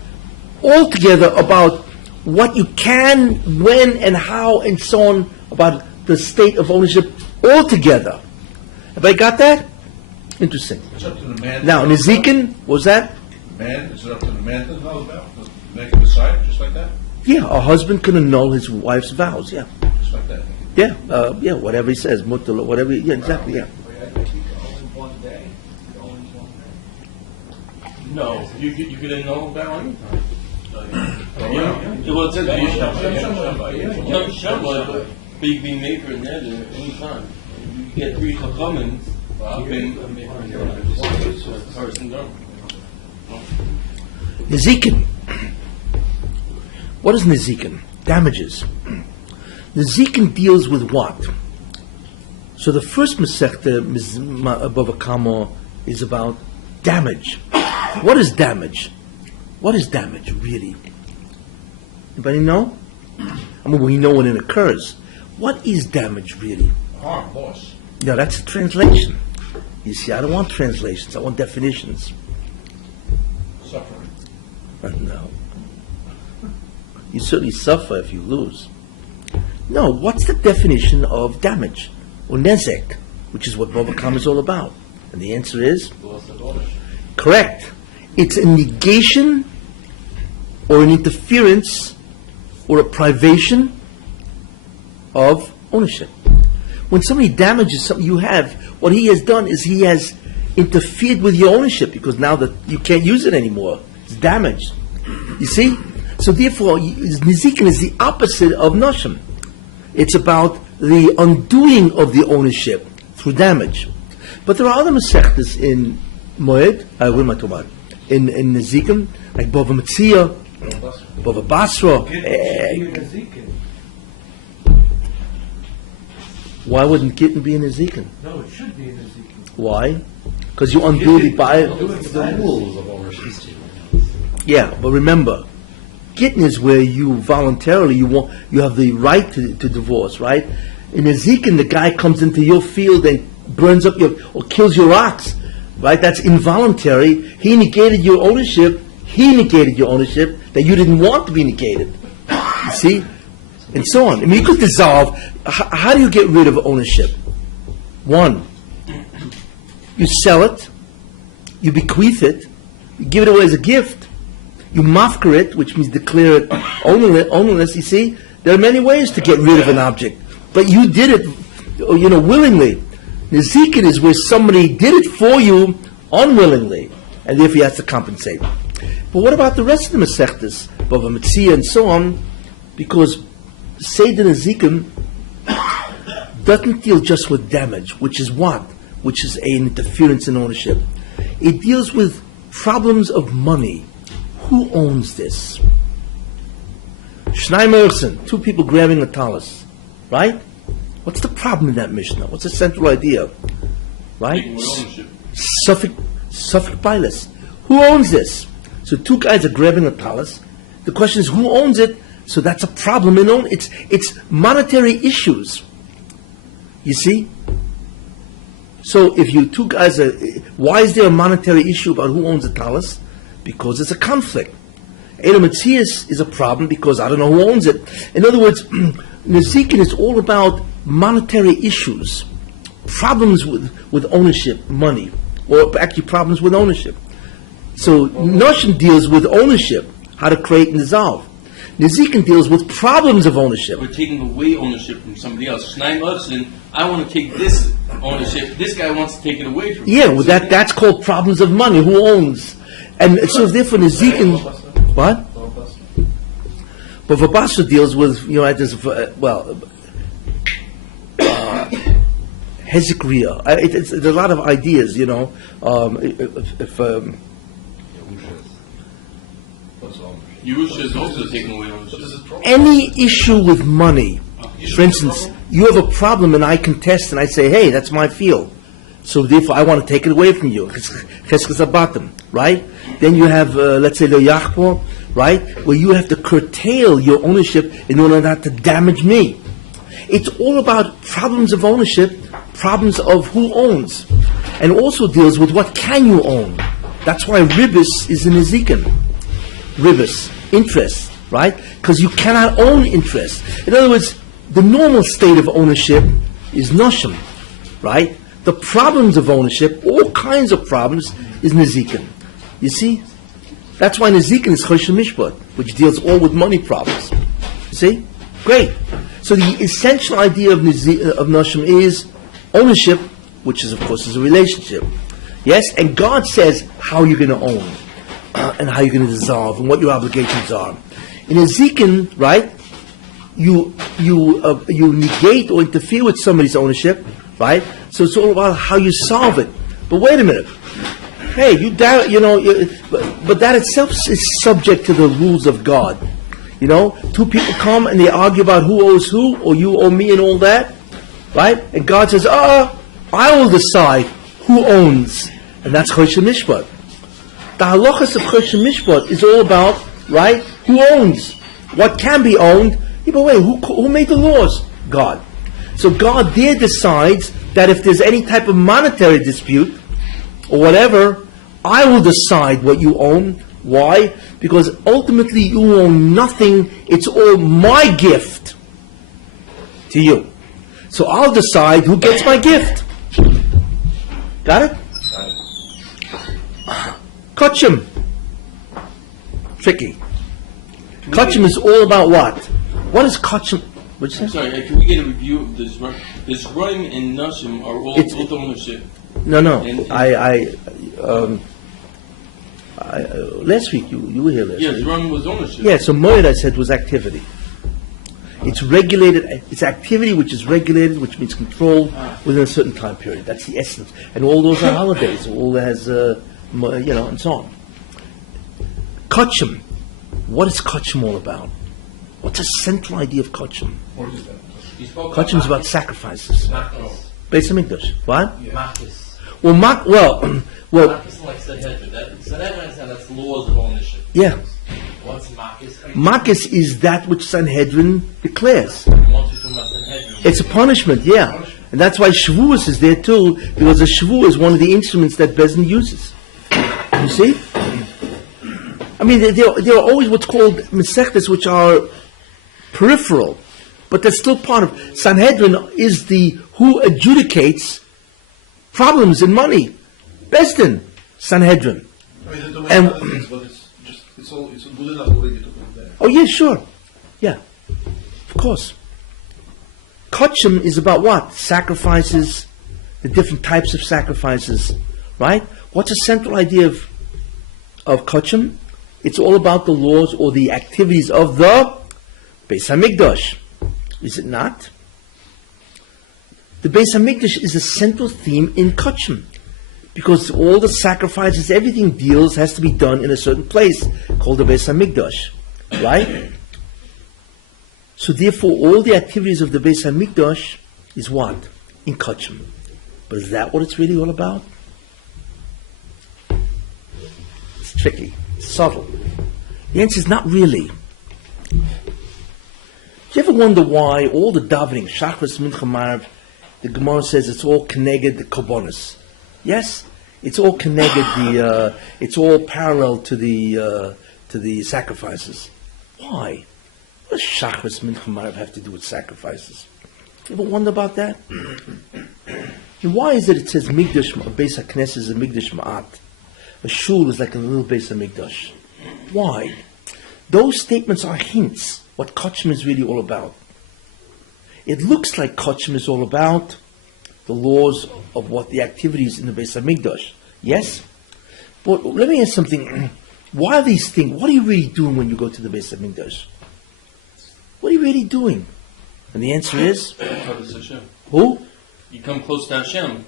altogether about what you can, when, and how, and so on, about the state of ownership altogether. Everybody got that? Interesting. It's up to the man. Now, in Ezekiel, what was that? Man, is it up to the man to know about? Make him decide, just like that? Yeah, a husband can annul his wife's vows, yeah. Just like that. Yeah, whatever he says, mutal, whatever, yeah, exactly, yeah. No, you can annul that anytime. Well, it says you shall, but you can make her neder anytime. You get 3 chachamim, you can make her person done. Nezikin. What is Nezikin? Damages. Nezikin deals with what? So the first Masechta, Bava Kama, is about damage. What is damage? What is damage, really? Anybody know? I mean, we know when it occurs. What is damage, really? Harm, loss. Yeah, that's a translation. You see, I don't want translations. I want definitions. Suffering. No. You certainly suffer if you lose. No, what's the definition of damage? Or nezek, which is what Bava Kama is all about. And the answer is? Correct. It's a negation or an interference or a privation of ownership. When somebody damages something you have, what he has done is he has interfered with your ownership because now that you can't use it anymore. It's damaged. You see? So therefore, Nizikin is the opposite of Noshim. It's about the undoing of the ownership through damage. But there are other Masechtas in Moed, what am I talking about? In Nizikin, like Bava Metzia, Bava Basra. Why wouldn't Gittin be in Nizikin? No, it should be in Ezekiel. Why? Because you undo the The rules of ownership. Yeah, but remember, Gittin is where you voluntarily you have the right to divorce, right? In Ezekiel, the guy comes into your field and burns up or kills your ox, right? That's involuntary. He negated your ownership. He negated your ownership that you didn't want to be negated. You see? and so on. I mean, you could dissolve. How do you get rid of ownership? One, you sell it, you bequeath it, you give it away as a gift, you mafker it, which means declare it ownerless. You see, there are many ways to get rid of an object, but you did it, willingly. Nezikin is where somebody did it for you unwillingly, and therefore you have to compensate. But what about the rest of the Masechtas, Bava Metzia and so on? Because Seder Nezikin doesn't deal just with damage, which is what? Which is an interference in ownership. It deals with problems of money. Who owns this? Shnai Merchson, two people grabbing a talus, right? What's the problem in that Mishnah? What's the central idea? Right? Taking away ownership. Suffolk Bilas. Who owns this? So two guys are grabbing a talus. The question is, who owns it? So that's a problem in own. It's monetary issues. You see? So if you two guys are, why is there a monetary issue about who owns the talus? Because it's a conflict. Edom Metzias is a problem because I don't know who owns it. In other words, Nezikin is all about monetary issues, problems with ownership, money, or actually problems with ownership. So Noshim deals with ownership, how to create and dissolve. Nezikin deals with problems of ownership. We're taking away ownership from somebody else. Shnai Merchson, I want to take this ownership. This guy wants to take it away from me. Yeah, well, that's called problems of money. Who owns? And so therefore Nezikin, what? But Vabasa deals with, Hezekiah. There's a lot of ideas, Yerusha is also taking away ownership. Any issue with money, for instance, you have a problem and I contest and I say, hey, that's my field. So therefore I want to take it away from you. Cheskes abatim, right? Then you have, let's say, the Yachpo, right? Where you have to curtail your ownership in order not to damage me. It's all about problems of ownership, problems of who owns. And also deals with what can you own. That's why ribis is in Ezekiel. Ribis, interest, right? Because you cannot own interest. In other words, the normal state of ownership is noshim, right? The problems of ownership, all kinds of problems, is nezikin. You see? That's why nezikin is choshen mishpat, which deals all with money problems. You see? Great. So the essential idea of noshim is ownership, which is, of course, is a relationship. Yes? And God says how you're going to own, and how you're going to dissolve, and what your obligations are. In Ezekiel, right, you negate or interfere with somebody's ownership, right? So it's all about how you solve it. But wait a minute. Hey, but that itself is subject to the rules of God. Two people come and they argue about who owes who, or you owe me and all that, right? And God says, I will decide who owns. And that's Choshen Mishpat. The halachas of Choshen Mishpat is all about, right, who owns, what can be owned. Yeah, but wait, who made the laws? God. So God there decides that if there's any type of monetary dispute, or whatever, I will decide what you own. Why? Because ultimately you own nothing, it's all my gift to you. So I'll decide who gets my gift. Got it? Kachim. Tricky. Kachim is all about what? What is Kachim? What'd you say? I'm sorry, can we get a review of this? This Roim and Nashim are all both ownership. No. And Last week you were here last yes, week. Roim was ownership. Yeah, so Moed I said was activity. It's regulated. It's activity which is regulated, which means controlled within a certain time period. That's the essence. And all those are holidays. All that has, and so on. Kachim. What is Kachim all about? What's the central idea of Kachim? What is that? Kachim is about sacrifices. Beis Hamikdash. What? Makis. Well, Makis like Sanhedrin. Sanhedrin said that's laws of ownership. yeah. What's Makis? Makis is that which Sanhedrin declares. Once you're talking about Sanhedrin. It's a punishment, yeah. And that's why Shavuos is there too, because a Shavuot is one of the instruments that Bezin uses. You see? I mean, there are always what's called Mesechtes, which are peripheral. but that's still part of Sanhedrin. Is the who adjudicates problems in money. Beis Din, Sanhedrin. I mean, the And- other things, but it's good enough already to put there. Oh yeah, sure, yeah, of course. Kachim is about what? Sacrifices, the different types of sacrifices, right? What's the central idea of Kachim? It's all about the laws or the activities of the Beis Hamikdash. Is it not? The Beis Hamikdash is a central theme in Kachim, because all the sacrifices, everything has to be done in a certain place called the Beis Hamikdash, right? So therefore, all the activities of the Beis Hamikdash is what? In Kachim. But is that what it's really all about? It's tricky. It's subtle. The answer is not really. Do you ever wonder why all the davening, Shachris, Mincha, Marav, the Gemara says it's all connected the Korbanos? Yes? It's all connected it's all parallel to the sacrifices. Why? What does Shachris, Mincha, Marav have to do with sacrifices? You ever wonder about that? And why is it says Migdash, Beis HaKnesset is a Migdash Ma'at? A shul is like a little Beis HaMikdash. Why? Those statements are hints what Kachim is really all about. It looks like Kachim is all about the laws of what the activities in the Beis HaMikdash. Yes? But let me ask something. Why are these things? What are you really doing when you go to the Beis HaMikdash? What are you really doing? And the answer is? Kodesh Hashem. Who? You come close to Hashem.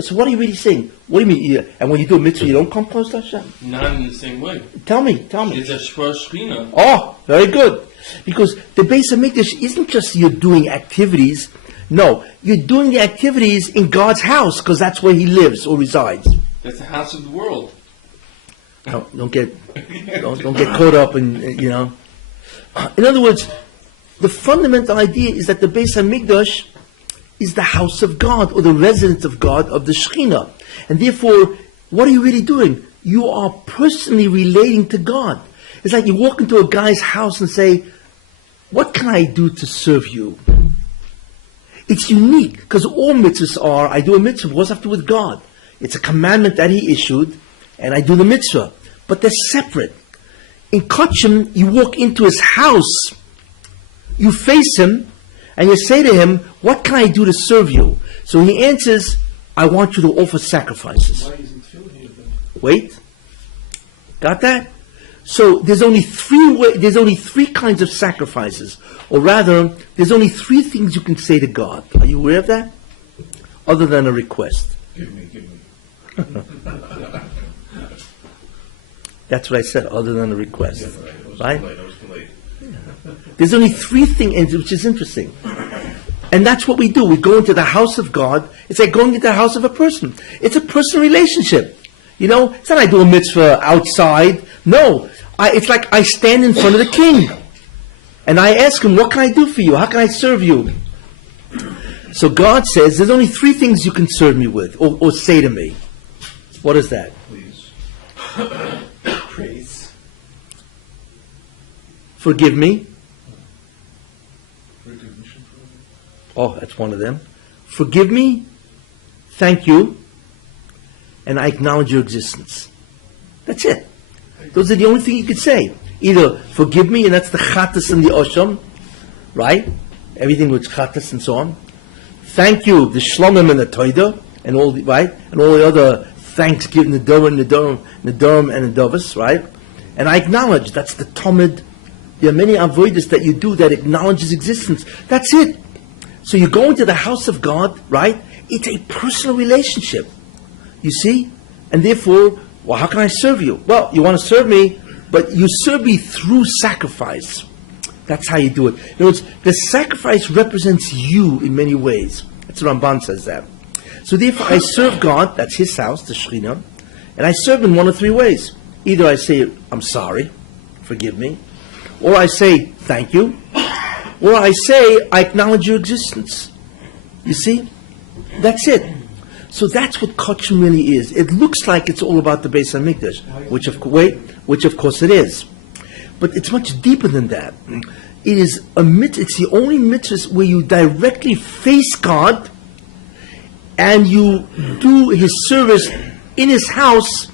So what are you really saying? What do you mean? And when you do a mitzvah, you don't come close to Hashem? Not in the same way. Tell me. It's a Shechina. Oh, very good. Because the Beis HaMikdash isn't just you're doing activities. No, you're doing the activities in God's house because that's where He lives or resides. That's the house of the world. No, don't get caught up in. In other words, the fundamental idea is that the Beis HaMikdash is the house of God or the residence of God, of the Shekhinah. And therefore, what are you really doing? You are personally relating to God. It's like you walk into a guy's house and say, what can I do to serve you? It's unique because all mitzvahs are, I do a mitzvah, what's have to do with God? It's a commandment that He issued and I do the mitzvah. But they're separate. In Kachim, you walk into His house, you face Him, and you say to Him, what can I do to serve you? So He answers, I want you to offer sacrifices. Why isn't Phil here then? Wait. Got that? So there's only three kinds of sacrifices. Or rather, there's only three things you can say to God. Are you aware of that? Other than a request. Give me. That's what I said, other than a request. Right? I was too late. There's only three things, which is interesting. And that's what we do. We go into the house of God. It's like going into the house of a person. It's a personal relationship. It's not I do a mitzvah outside. No. It's like I stand in front of the king. And I ask Him, what can I do for you? How can I serve you? So God says, there's only three things you can serve me with, or say to me. What is that? Please. Praise. Forgive me. Recognition for me. Oh, that's one of them. Forgive me. Thank you. And I acknowledge your existence. That's it. Those are the only thing you could say. Either forgive me, and that's the chatas and the osham, right? Everything with chatas and so on. Thank you, the shlomim and the toida, and all the right, and all the other thanksgiving, the durham and the dovas, right? And I acknowledge that's the tomid. There are many avodas that you do that acknowledges existence. That's it. So you go into the house of God, right? It's a personal relationship. You see? And therefore, well, how can I serve you? Well, you want to serve me, but you serve me through sacrifice. That's how you do it. In other words, the sacrifice represents you in many ways. That's what Ramban says that. So therefore, I serve God, that's His house, the Shekhinah, and I serve in one of three ways. Either I say, I'm sorry, forgive me, or I say, thank you, or I say, I acknowledge your existence. You see? That's it. So that's what Kachim really is. It looks like it's all about the Beis HaMikdash, which of course it is. But it's much deeper than that. it is a mitzvah. It's the only mitzvah where you directly face God and you do His service in His house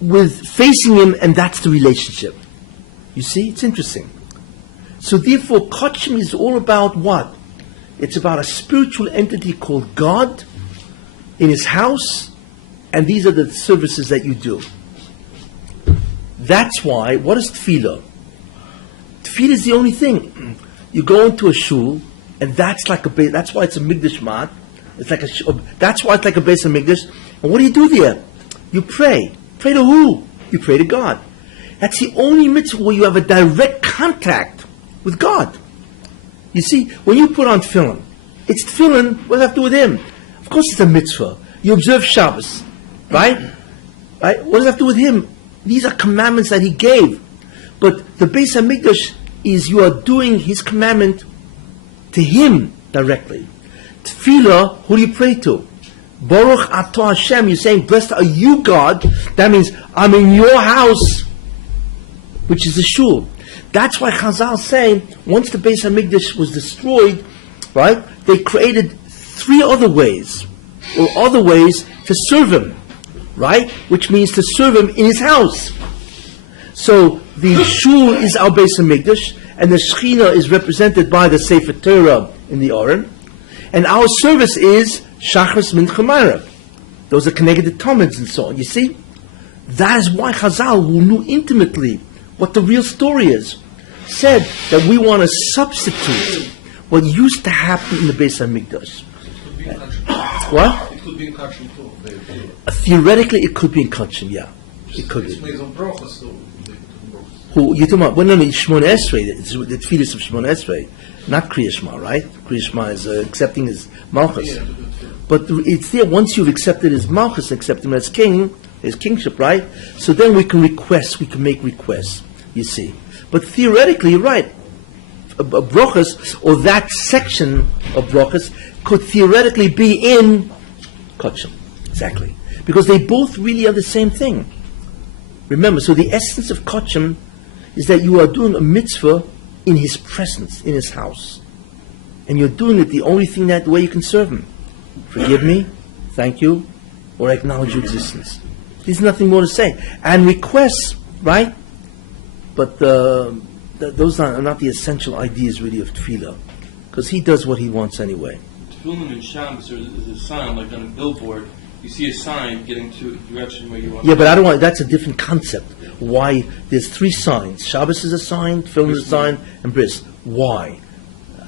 with facing Him, and that's the relationship. You see, it's interesting. So therefore, Kachim is all about what? It's about a spiritual entity called God in His house, and these are the services that you do. That's why, what is tefillah? Tefillah is the only thing. You go into a shul, and that's like that's why it's a Mikdash mat. It's like that's why it's like a base of Mikdash. And what do you do there? You pray. Pray to who? You pray to God. That's the only mitzvah where you have a direct contact with God. You see, when you put on tefillin, it's tefillin, what does it have to do with Him? Of course it's a mitzvah. You observe Shabbos, right? Right? What does it have to do with Him? These are commandments that He gave. But the Beis HaMikdash is you are doing His commandment to Him directly. Tefillah, who do you pray to? Baruch Atah Hashem, you're saying, blessed are you, God. That means, I'm in your house, which is the shul. That's why Chazal saying, once the Beis HaMikdash was destroyed, right, they created 3 other ways, or other ways to serve Him, right? Which means to serve Him in His house. So, the shul is our Beis HaMikdash, and the Shekhinah is represented by the Sefer Torah in the Aron, and our service is Shachris Mincha Ma'ariv. Those are connected to Talmuds and so on. You see? That is why Chazal, who knew intimately what the real story is, said that we want to substitute what used to happen in the Beis HaMikdash. What? It could be in Kachim too. Theoretically, it could be in Kachim, yeah. It could be. It's made of brochas too. Who you're talking about? Well, no, Shmona Esrei. It's the tefillos of Shmona Esrei, not Kriya Shema, right? Kriya Shema is accepting His Malchus. But it's there once you've accepted His Malchus, accepted Him as King, His kingship, right? So then we can request, we can make requests. You see, but theoretically, you're right. A brochas, or that section of brochas, could theoretically be in Kachim, exactly, because they both really are the same thing. Remember, so the essence of Kachim is that you are doing a mitzvah in His presence, in His house. And you're doing it the only thing that way you can serve Him. Forgive me, thank you, or acknowledge your existence. There's nothing more to say. And requests, right? But those are not the essential ideas really of tefillah. Because He does what He wants anyway. Tefillin and Shabbos is a sign, like on a billboard. You see a sign getting to a direction where you want. Yeah, but I don't want. That's a different concept. Why? There's 3 signs. Shabbos is a sign, Tefillin is a sign, and Bris. Why?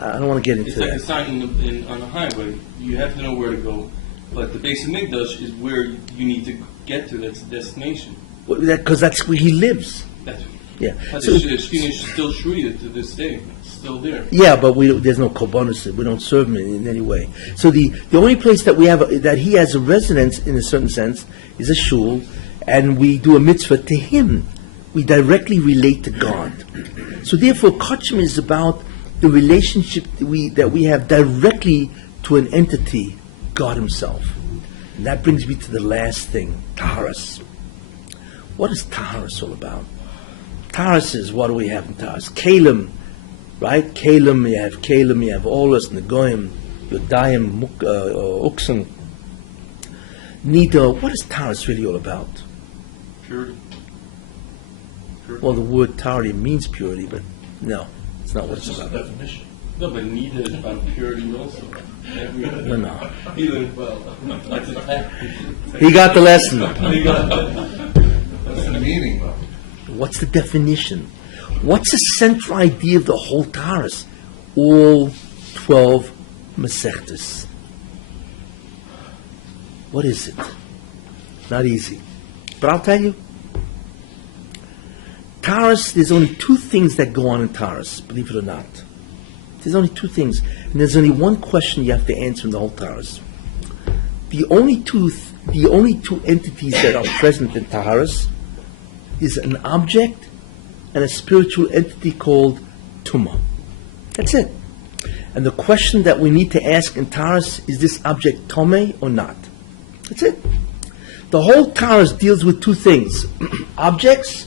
I don't want to get into it's like that. a sign on a highway. You have to know where to go. But the Beis HaMikdash is where you need to get to. That's the destination. Because that's where He lives. That's Yeah. That's So- Shekhinah is still Shruya to this day. It's still there. Yeah, but there's no korbanos. We don't serve Him in any way. So the only place that we have that He has a residence in a certain sense is a shul, and we do a mitzvah to Him. We directly relate to God. So therefore, Kachim is about the relationship that we have directly to an entity, God Himself. And that brings me to the last thing, Taharas. What is Taharas all about? Taharas is, what do we have in Taharas? Kalim, right? Kalim, you have Olas, Negoim, Yodayim, Uksan. Nida, what is Taharas really all about? Purity. Well, the word Tahari means purity, but no, it's not what That's it's just a about. definition. No, but Nida is about purity also. No. Either, well, that's a fact. He got the lesson. That's the meaning, though. What's the definition? What's the central idea of the whole Taharas? All 12 Masechtas. What is it? Not easy. But I'll tell you. Taharas, there's only 2 things that go on in Taharas, believe it or not. There's only 2 things. And there's only one question you have to answer in the whole Taharas. The only two entities that are present in Taharas is an object and a spiritual entity called Tumah. That's it. And the question that we need to ask in Taharas, is this object Tomei or not? That's it. The whole Taharas deals with 2 things. Objects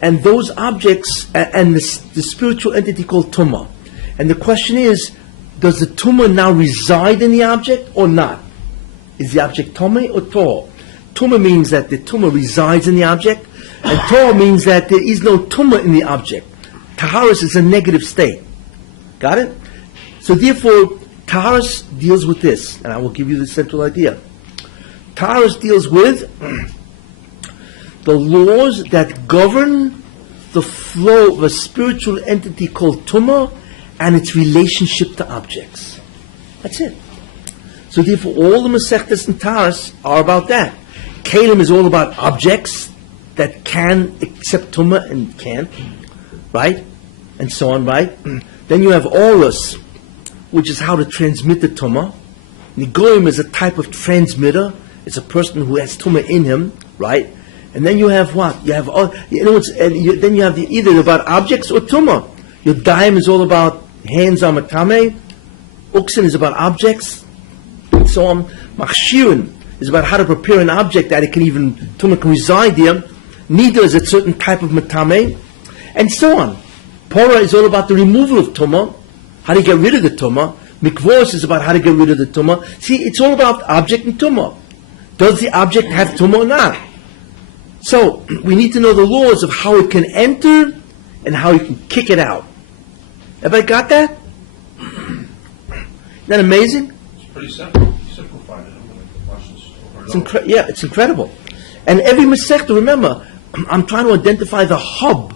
and those objects, and the spiritual entity called Tumah. And the question is, does the Tumah now reside in the object or not? Is the object Tumah or Tor? Tumah means that the Tumah resides in the object, and Tor means that there is no Tumah in the object. Taharis is a negative state. Got it? So therefore, Taharis deals with this, and I will give you the central idea. Taharis deals with the laws that govern the flow of a spiritual entity called Tumah and its relationship to objects. That's it. So therefore, all the Masechtas and Taharis are about that. Kalim is all about objects that can accept Tumah and can't, right? And so on, right? Then you have Orus, which is how to transmit the Tumah. Nigoyim is a type of transmitter. It's a person who has Tumah in him, right? And then you have what? You have then you have either about objects or Tumah. Your Daim is all about hands on Matame. Uksin is about objects. And so on. Machshirin is about how to prepare an object that it can even, Tumah can reside there. Nida is a certain type of Matame. And so on. Pora is all about the removal of Tumah. How to get rid of the Tumah. Mikvos is about how to get rid of the Tumah. See, it's all about object and Tumah. Does the object have Tumah or not? So, we need to know the laws of how it can enter and how you can kick it out. Everybody got that? Isn't that amazing? It's pretty simple. You simplified it. I'm going to watch this over and over. It's incredible. And every Masechta, remember, I'm trying to identify the hub.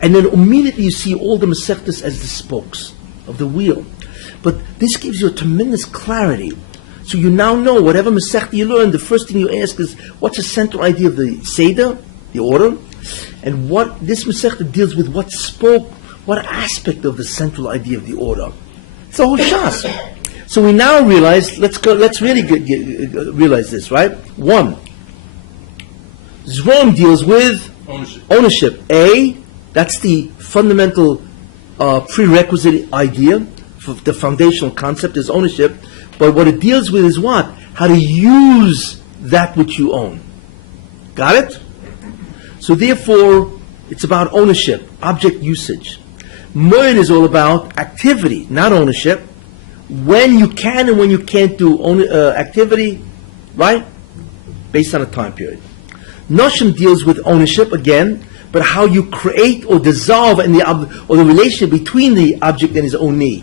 And then immediately you see all the Masechtas as the spokes of the wheel. But this gives you a tremendous clarity. So you now know whatever Masechta you learn, the first thing you ask is, what's the central idea of the Seder, the order? And what this Masechta deals with, what spoke, what aspect of the central idea of the order? It's the whole Shas. So we now realize, let's really realize this, right? One, Zvon deals with ownership. A, that's the fundamental prerequisite idea, for the foundational concept is ownership. But what it deals with is what? How to use that which you own. Got it? So therefore, it's about ownership, object usage. Moed is all about activity, not ownership. When you can and when you can't do activity, right? Based on a time period. Noshim deals with ownership again, but how you create or dissolve in or the relationship between the object and his own need.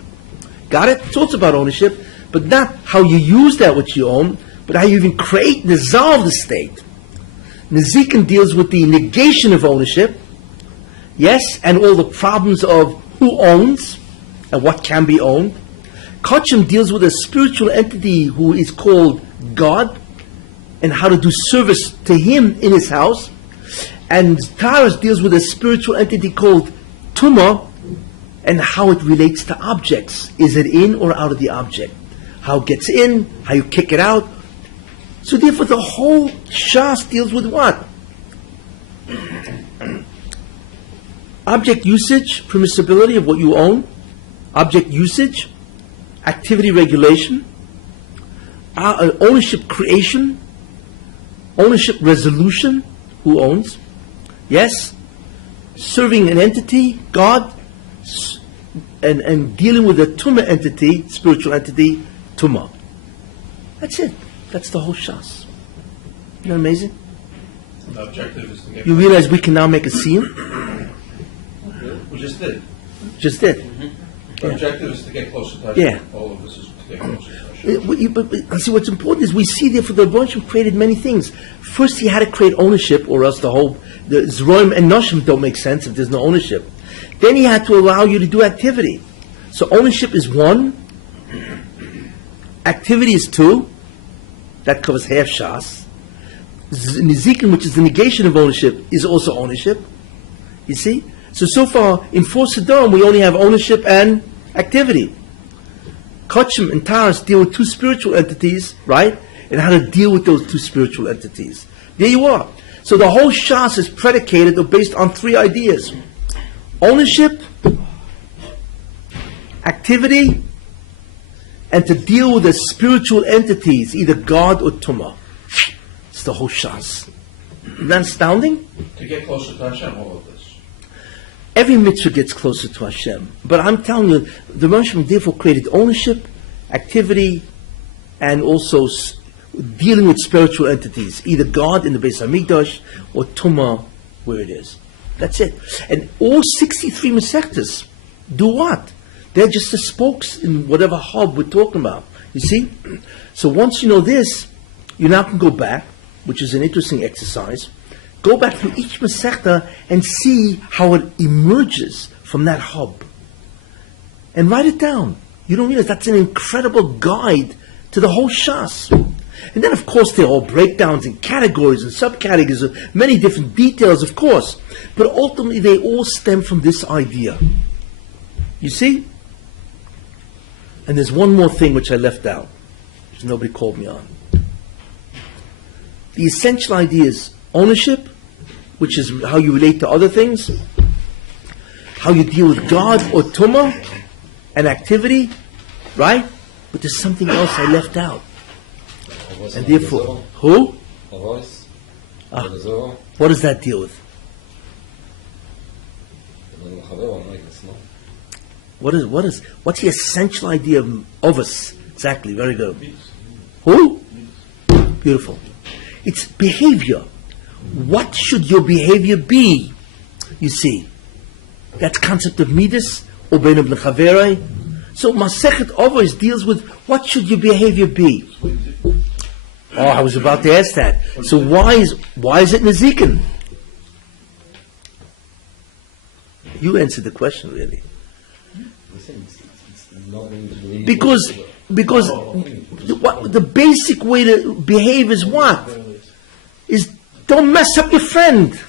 Got it? It's also about ownership, but not how you use that which you own, but how you even create, dissolve the state. Nezikin deals with the negation of ownership, yes, and all the problems of who owns and what can be owned. Kachim deals with a spiritual entity who is called God and how to do service to him in his house. And Taharis deals with a spiritual entity called Tumah and how it relates to objects. Is it in or out of the object? How it gets in, how you kick it out. So therefore the whole Shas deals with what? Object usage, permissibility of what you own. Object usage, activity regulation, ownership creation, ownership resolution, who owns, yes, serving an entity, God, and dealing with a Tumah entity, spiritual entity, Tumah. That's it. That's the whole Shas. Isn't that amazing? The objective is to get... You realize we can now make a scene? We just did. Just did. The objective is to get closer to Hashem. Yeah. All of this is to get closer to Hashem. But see, what's important is we see there for the Rebbeinu created many things. First, he had to create ownership, or else the Zroim and Noshim don't make sense if there's no ownership. Then he had to allow you to do activity. So ownership is one, activity is two, that covers half Shas. Nizikin, which is the negation of ownership, is also ownership. You see? So far, in 4 Sodom, we only have ownership and activity. Kachim and Taharis deal with two spiritual entities, right? And how to deal with those two spiritual entities. There you are. So the whole Shas is predicated or based on 3 ideas. Ownership, activity, and to deal with the spiritual entities, either God or Tumah. It's the whole Shas. Isn't that astounding? To get closer to Hashem, all of this. Every mitzvah gets closer to Hashem. But I'm telling you, the Rambam therefore created ownership, activity, and also dealing with spiritual entities, either God in the Beis Hamikdash or Tumah where it is. That's it. And all 63 Masechtas do what? They're just the spokes in whatever hub we're talking about. You see? So once you know this, you now can go back, which is an interesting exercise. Go back through each Masechta and see how it emerges from that hub. And write it down. You don't realize that's an incredible guide to the whole Shas. And then, of course, there are all breakdowns and categories and subcategories of many different details, of course. But ultimately, they all stem from this idea. You see? And there's one more thing which I left out, which nobody called me on. The essential idea is ownership, which is how you relate to other things, how you deal with God or Tumah, and activity, right? But there's something else I left out. And therefore, who? What does that deal with? What's the essential idea of us? Exactly, very good. Who? Beautiful. It's behavior. What should your behavior be? You see, that concept of midas or bein ibn chaverei. So Masechet Avos deals with what should your behavior be. Oh, I was about to ask that. So why is it Nezikin? You answered the question, really. Because the basic way to behave is what? Is don't mess up your friend.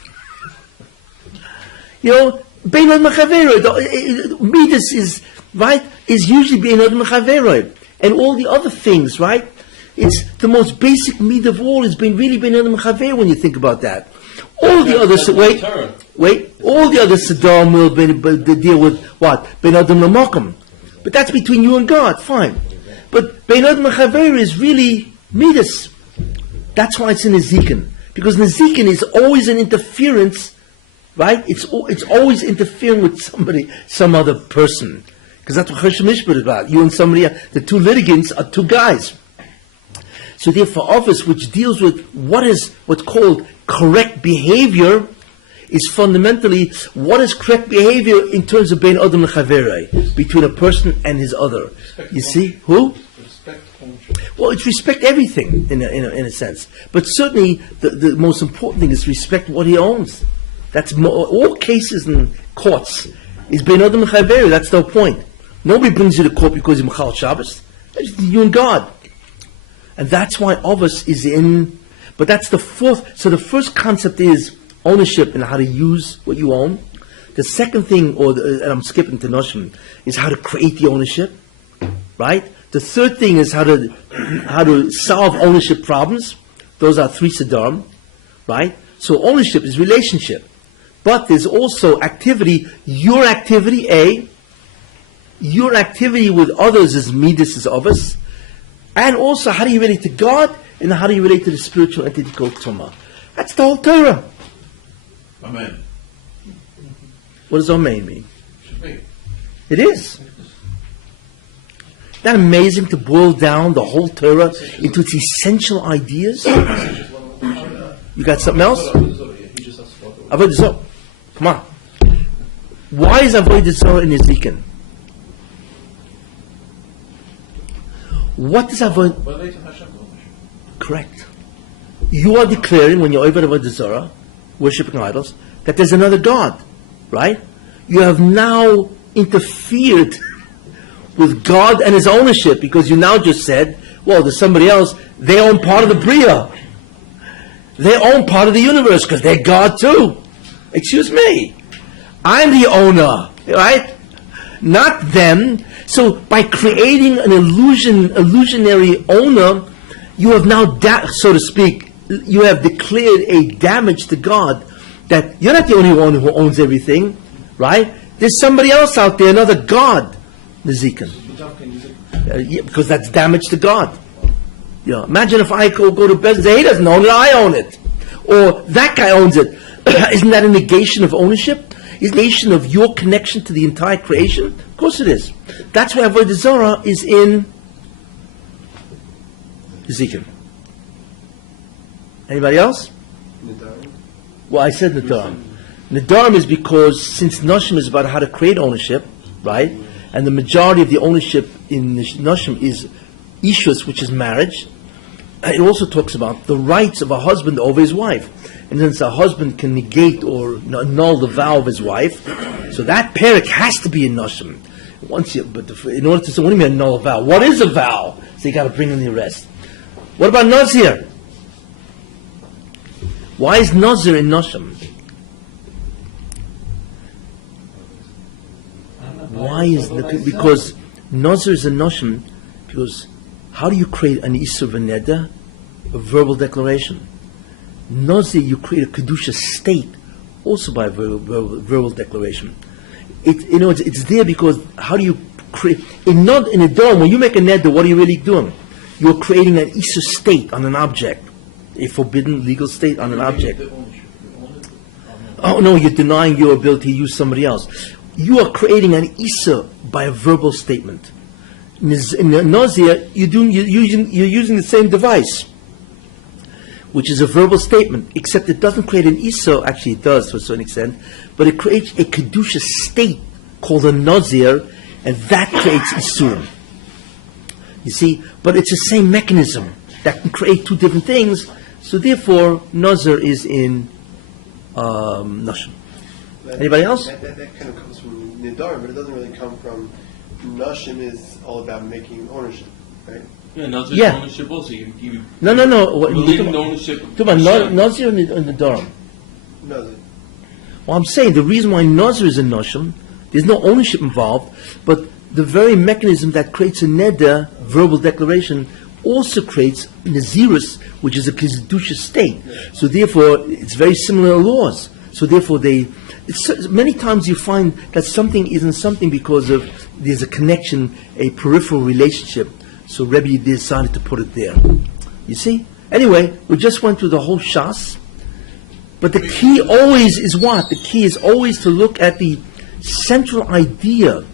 You know, bein ad mechaveroi. Midas is right. Is usually bein ad mechaveroi, and all the other things, right? It's the most basic midah of all is being ad mechaveroi when you think about that. All the other all the other Sodom will deal with what? Bein adam l'makom. But that's between you and God, fine. But bein ad mechaveroi is really midas. That's why it's in Nezikin. Because Nezikin is always an interference, right? It's always interfering with somebody, some other person. Because that's what Chesed Mishpat is about. You and somebody, the two litigants are two guys. So therefore, office which deals with what's called correct behavior is fundamentally what is correct behavior in terms of bein adam lechaverei, between a person and his other. You see? Who? Well, it's respect everything in a sense. But certainly the most important thing is respect what he owns. That's all cases in courts is bein adam lechaverei. That's the point. Nobody brings you to court because you're Machal Shabbos. It's you and God. And that's why Avos is in, but that's the fourth. So the first concept is ownership and how to use what you own. The second thing, and I'm skipping to Noshim, is how to create the ownership, right? The third thing is how to solve ownership problems. Those are 3 Siddharim, right? So ownership is relationship. But there's also activity, your activity, A. Your activity with others is Midas, is Avos. And also, how do you relate to God, and how do you relate to the spiritual entity called Tumah? That's the whole Torah. Amen. What does Amen mean? Should be. It is. Isn't that amazing to boil down the whole Torah into its essential ideas? You got something else? Avodah Zarah. Come on. Why is Avodah Zarah in Ezekiel? What is Avodah? Correct. You are declaring when you're over Avodah Zarah, worshipping idols, that there's another God, right? You have now interfered with God and His ownership because you now just said, well, there's somebody else. They own part of the Bria. They own part of the universe because they're God too. Excuse me. I'm the owner, right? Not them. So by creating an illusionary owner, you have now, so to speak, you have declared a damage to God that you're not the only one who owns everything, right? There's somebody else out there, another God, Nezikin. Yeah, because that's damage to God. Imagine if I go to bed and say, he doesn't own it, I own it. or that guy owns it. Isn't that a negation of ownership? Is negation of your connection to the entire creation? Of course it is. That's why Avodah Zarah is in Ezekiel. Anybody else? Well, I said Nadarim. Nadarim is because since Nashim is about how to create ownership, right? And the majority of the ownership in Nashim is Ishus, which is marriage. It also talks about the rights of a husband over his wife. And since a husband can negate or annul the vow of his wife, so that parak has to be in Nashim. In order to say, what do you mean annul a vow? What is a vow? So you got to bring in the rest. What about Nazir? Why is Nazir in Nashim? Why is because Nazir is in Nashim? Because how do you create an Isur v'neder? A verbal declaration. Nazir, you create a Kedusha state also by a verbal declaration. It's there because how do you create in a dome, when you make a neder, what are you really doing? You're creating an Isur state on an object, a forbidden legal state on an object. Oh no, you're denying your ability to use somebody else. You are creating an Isur by a verbal statement. In Nazir, you're using the same device, which is a verbal statement, except it doesn't create an Isur. Actually, it does to a certain extent, but it creates a Kedusha state called a Nazir, and that creates Isurim. You see, but it's the same mechanism that can create two different things. So therefore, Nazir is in Nashim. Anybody else? That kind of comes from Nidarim, but it doesn't really come from Nashim. Is all about making ownership, right? Yeah, Nazir Yeah. ownership also. You No. What, believe in the ownership. talk about Nazir and Nidarim. No, Well, I'm saying the reason why Nazir is in Nashim, there's no ownership involved, but the very mechanism that creates a neder, verbal declaration, also creates Nazirus, which is a Kedusha state. So therefore, it's very similar laws. So therefore, many times you find that something isn't something because of there's a connection, a peripheral relationship. So Rebbe decided to put it there. You see? Anyway, we just went through the whole Shas. But the key always is what? The key is always to look at the central idea.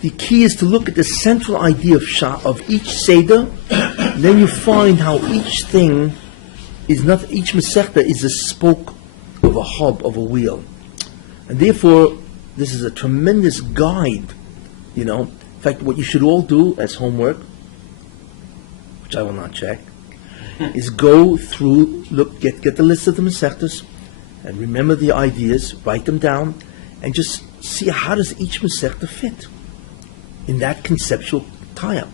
The key is to look at the central idea of each Seder. Then you find how each thing is not, each Masechta is a spoke of a hub, of a wheel. And therefore, this is a tremendous guide, In fact, what you should all do as homework, which I will not check, is go through, get the list of the Masechtas, and remember the ideas, write them down, and just see how does each Masechta fit in that conceptual tie-up.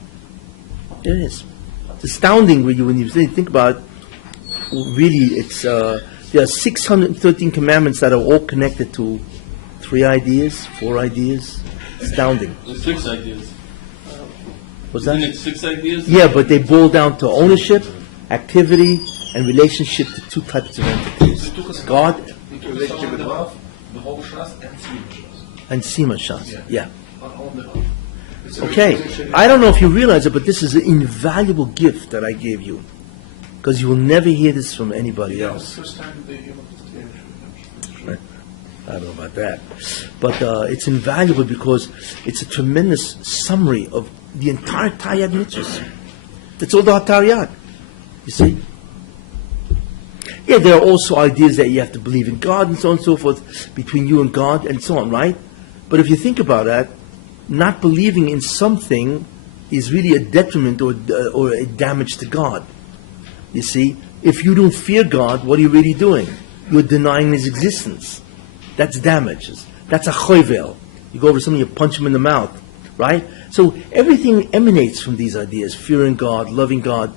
There it is. It's astounding when you think about it. Really, there are 613 commandments that are all connected to 3 ideas, 4 ideas. Astounding. There's 6 ideas. What's Isn't that? it 6 ideas? Yeah, but they boil down to ownership, activity, and relationship to 2 types of entities. God Relationship with love, the whole Shas and Tzimah Shas. and Sima Shas. Yeah. On the Okay. I don't know if you realize it, but this is an invaluable gift that I gave you. Because you will never hear this from anybody else. First time they Right? I don't know about that. But it's invaluable because it's a tremendous summary of the entire Taryag Mitzvahs. It's all the Taryag. You see? Yeah, there are also ideas that you have to believe in God and so on and so forth between you and God and so on, right? But if you think about that, not believing in something is really a detriment or a damage to God. You see? If you don't fear God, what are you really doing? You're denying His existence. That's damage. That's a choivel. You go over to someone, you punch him in the mouth, right? So everything emanates from these ideas, fearing God, loving God,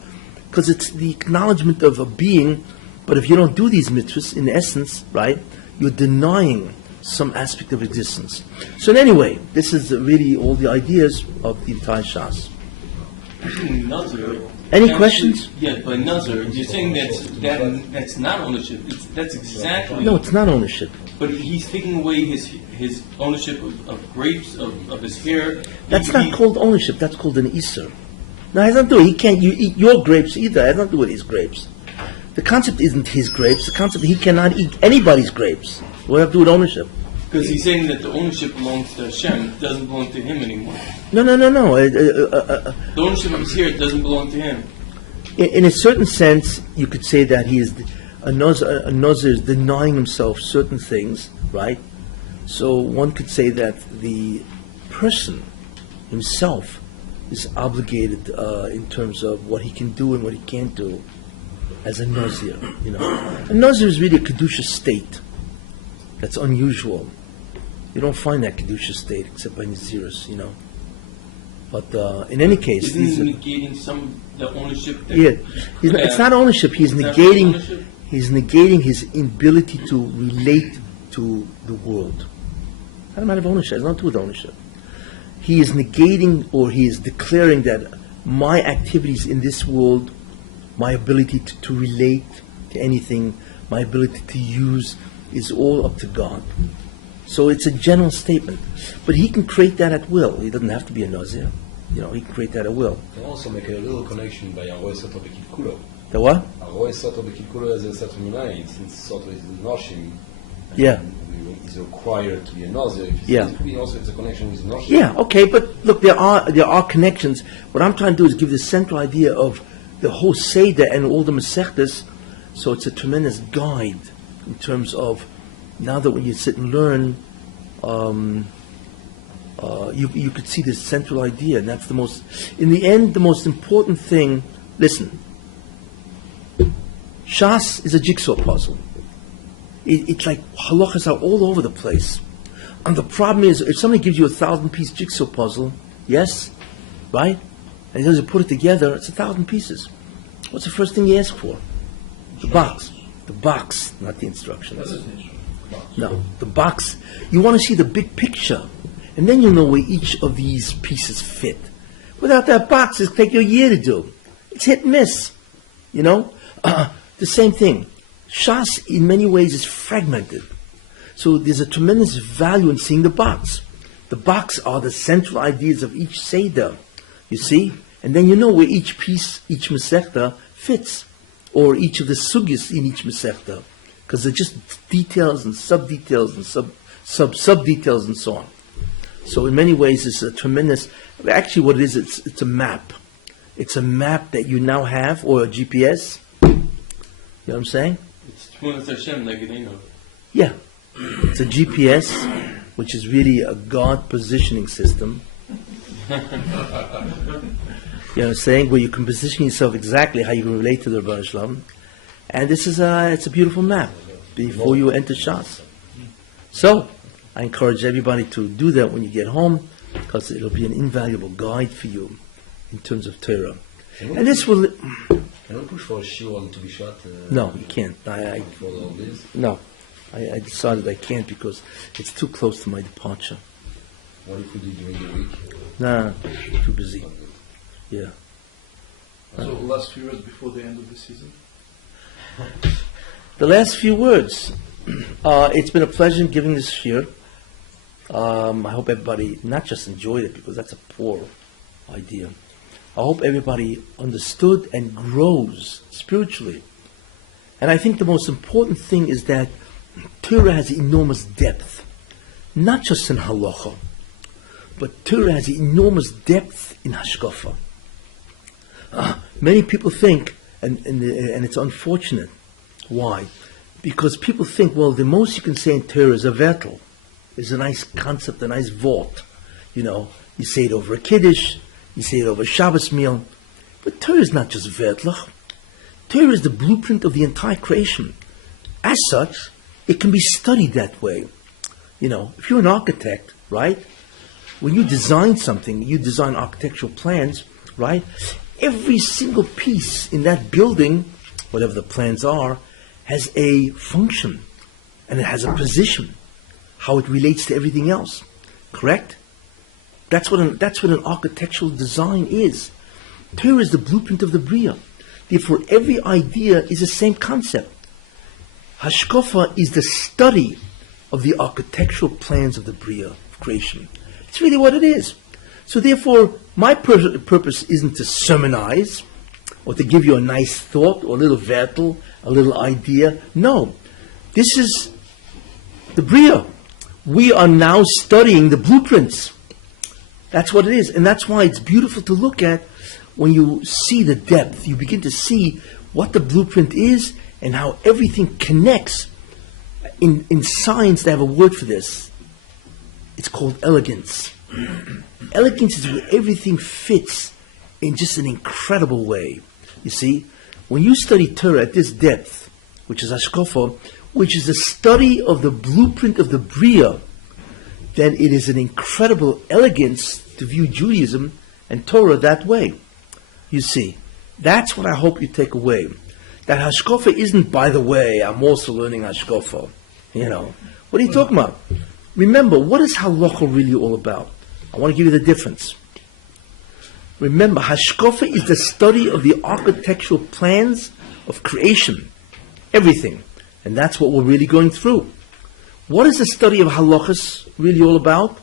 because it's the acknowledgement of a being. But if you don't do these mitzvahs, in essence, right, you're denying some aspect of existence. So anyway, this is really all the ideas of the entire Shas. Nazir. Any questions? Yeah, but Nazir, you're saying that's not ownership. That's exactly. No, it's not ownership. But he's taking away his ownership of grapes, of his hair. That's not called ownership. That's called an Isser. No, it has nothing to do. He can't. You eat your grapes either. It has nothing to do with his grapes. The concept isn't his grapes. The concept he cannot eat anybody's grapes. What have to do with ownership? Because he's saying that the ownership belongs to Hashem, it doesn't belong to him anymore. No. The ownership is here, it doesn't belong to him. In a certain sense, you could say that he is a Nazir is denying himself certain things, right? So one could say that the person himself is obligated in terms of what he can do and what he can't do as a Nazir. A Nazir is really a Kedusha state. That's unusual. You don't find that Kedusha state except by Nazirus, But in any case, Isn't he negating the ownership? It's not ownership. He's negating his ability to relate to the world. Not a matter of ownership. It's not to do with ownership. He is negating, or he is declaring that my activities in this world, my ability to relate to anything, my ability to use, is all up to God. So it's a general statement. But he can create that at will. He doesn't have to be a Nazir. He can create that at will. You can also make a little connection by Aroe Soto Bekilkulo. The what? Aroe Soto Bekilkulo as a Saturninai, since Soto is the Noshim. Yeah. Is required to be a Nazir. Yeah. It could be also it's a connection with Noshim. Yeah, okay, but look, there are connections. What I'm trying to do is give the central idea of the whole Seder and all the Masechtas. So it's a tremendous guide in terms of, now that when you sit and learn, you could see this central idea, and that's in the end, the most important thing. Listen, Shas is a jigsaw puzzle. It's like halachas are all over the place. And the problem is, if somebody gives you a 1,000-piece jigsaw puzzle, yes, right? And he says you put it together, it's 1,000 pieces. What's the first thing you ask for? The box. The box, not the instructions. No, the box. You want to see the big picture. And then you'll know where each of these pieces fit. Without that box, it'll take you a year to do. It's hit and miss. The same thing. Shas, in many ways, is fragmented. So there's a tremendous value in seeing the box. The box are the central ideas of each Seder, you see? And then you know where each piece, each Masechta fits, or each of the sugyas in each Masechta, because they're just details and sub-details and sub-details and so on. So in many ways, it's a tremendous, actually what it is, it's a map. It's a map that you now have, or a GPS. You know what I'm saying? It's Tmunas Hashem, like it ain't. Yeah. It's a GPS, which is really a God positioning system. You know what I'm saying? Where you can position yourself exactly how you can relate to the Rebbeinu Shalom. And this is it's a beautiful map before you enter Shas. So, I encourage everybody to do that when you get home, because it'll be an invaluable guide for you in terms of Torah. And this will... Can we push for a shiur on to be shot? No, you can't. For all this? No. I decided I can't because it's too close to my departure. What if we do during the week? Nah, too busy. Yeah. So the last few words before the end of the season? The last few words. It's been a pleasure giving this shiur. I hope everybody not just enjoyed it, because that's a poor idea. I hope everybody understood and grows spiritually. And I think the most important thing is that Torah has enormous depth, not just in halacha, but Torah has enormous depth in hashkafa. Many people think, and it's unfortunate. Why? Because people think, well, the most you can say in Torah is a vertel, is a nice concept, a nice vault. You say it over a kiddush, you say it over a Shabbos meal. But Torah is not just vertlach. Torah is the blueprint of the entire creation. As such, it can be studied that way. If you're an architect, right? When you design something, you design architectural plans, right? Every single piece in that building, whatever the plans are, has a function, and it has a position, how it relates to everything else. Correct? That's what an architectural design is. Torah is the blueprint of the Bria. Therefore, every idea is the same concept. Hashkafa is the study of the architectural plans of the Bria, of creation. It's really what it is. So therefore, my purpose isn't to sermonize. or to give you a nice thought, or a little vertel, a little idea. No. This is the Bria. We are now studying the blueprints. That's what it is. And that's why it's beautiful to look at when you see the depth. You begin to see what the blueprint is and how everything connects. In science, they have a word for this. It's called elegance. Elegance is where everything fits in just an incredible way. You see, when you study Torah at this depth, which is Hashkafa, which is the study of the blueprint of the Bria, then it is an incredible elegance to view Judaism and Torah that way. You see, that's what I hope you take away. That Hashkafa isn't, by the way, I'm also learning Hashkafa. You know, what are you talking about? Remember, what is Halacha really all about? I want to give you the difference. Remember, Hashkafa is the study of the architectural plans of creation. Everything. And that's what we're really going through. What is the study of halachas really all about?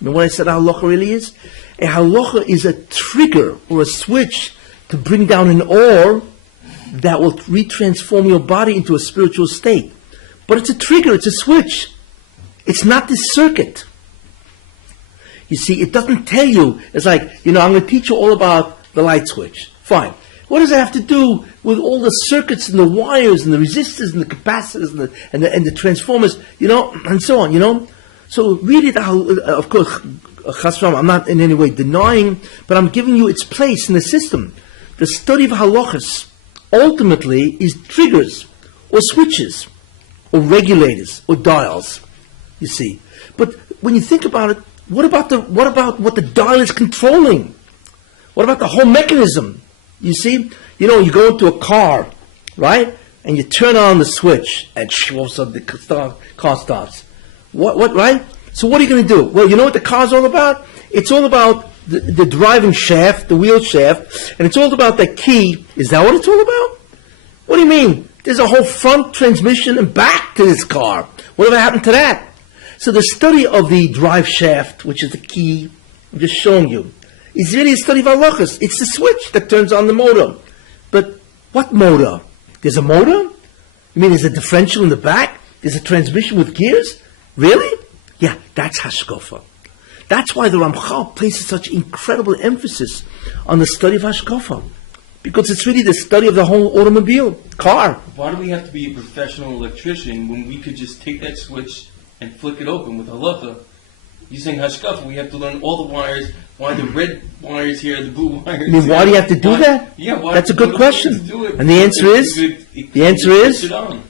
Remember what I said halacha really is? A halacha is a trigger or a switch to bring down an ore that will retransform your body into a spiritual state. But it's a trigger, it's a switch. It's not this circuit. You see, it doesn't tell you, it's like, I'm going to teach you all about the light switch. Fine. What does it have to do with all the circuits and the wires and the resistors and the capacitors and the transformers, and so on, So really, of course, I'm not in any way denying, but I'm giving you its place in the system. The study of halachas ultimately is triggers or switches or regulators or dials, you see. But when you think about it, what about what the dial is controlling? What about the whole mechanism? You see, you go into a car, right? And you turn on the switch, and all of a sudden the car starts. What, right? So what are you going to do? Well, you know what the car's all about? It's all about the driving shaft, the wheel shaft, and it's all about the key. Is that what it's all about? What do you mean? There's a whole front transmission and back to this car. Whatever happened to that? So the study of the drive shaft, which is the key, I'm just showing you, is really a study of halachas. It's the switch that turns on the motor. But what motor? There's a motor? You mean there's a differential in the back? There's a transmission with gears? Really? Yeah, that's hashkafa. That's why the Ramchal places such incredible emphasis on the study of hashkafa. Because it's really the study of the whole automobile, car. Why do we have to be a professional electrician when we could just take that switch and flick it open with halacha? You're saying hashkafa, we have to learn all the wires, why the red wires here, the blue wires. I mean, why do you have to do that? Yeah, why? That's a good question. And the answer is,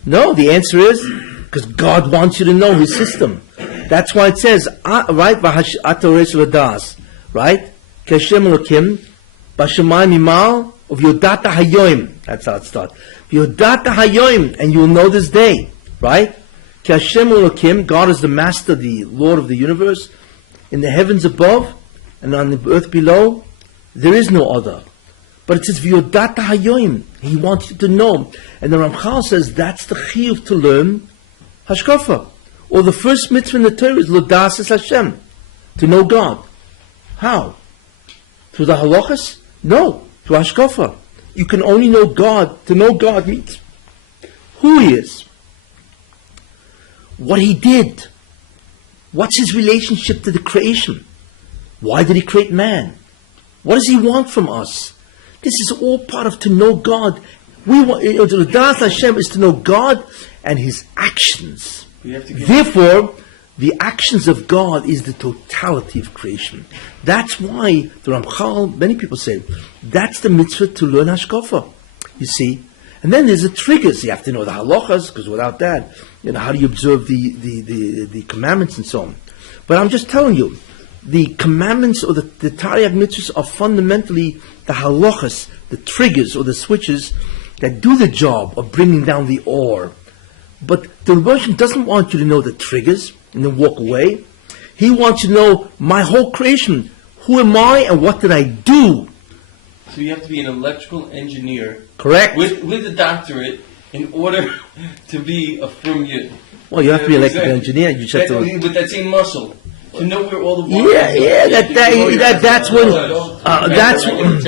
no, the answer is, because God wants you to know His system. That's why it says, right, V'ha'atoresh v'das, right? Keshem Elokim, B'shamayim Yimal, of Yodata Hayoim. That's how it starts. Yodata Hayoim, and you'll know this day, right? Hashem Elokim, God is the master, the Lord of the universe. In the heavens above and on the earth below, there is no other. But it says V'yodata Hayoim. He wants you to know. And the Ramchal says that's the chiyuv to learn Hashkafa. Or the first mitzvah in the Torah is Lodas Hashem, to know God. How? Through the halachas? No, through Hashkafa. You can only know God. To know God means who He is, what He did, what's His relationship to the creation, why did He create man, what does He want from us. This is all part of to know God. Lodas Hashem is to know God and His actions. Therefore, the actions of God is the totality of creation. That's why the Ramchal, many people say, that's the mitzvah to learn Hashkafa. You see? And then there's the triggers. You have to know the halachas, because without that, how do you observe the commandments and so on. But I'm just telling you, the commandments or the Taryag mitzvahs are fundamentally the halachas, the triggers or the switches that do the job of bringing down the ore. But the Rebbe doesn't want you to know the triggers and then walk away. He wants you to know my whole creation. Who am I and what did I do? So you have to be an electrical engineer. Correct. With a doctorate in order to be a firm yid. Well, you have to be an electrical engineer. You just have to... With that same muscle. To know where all the wires that's when...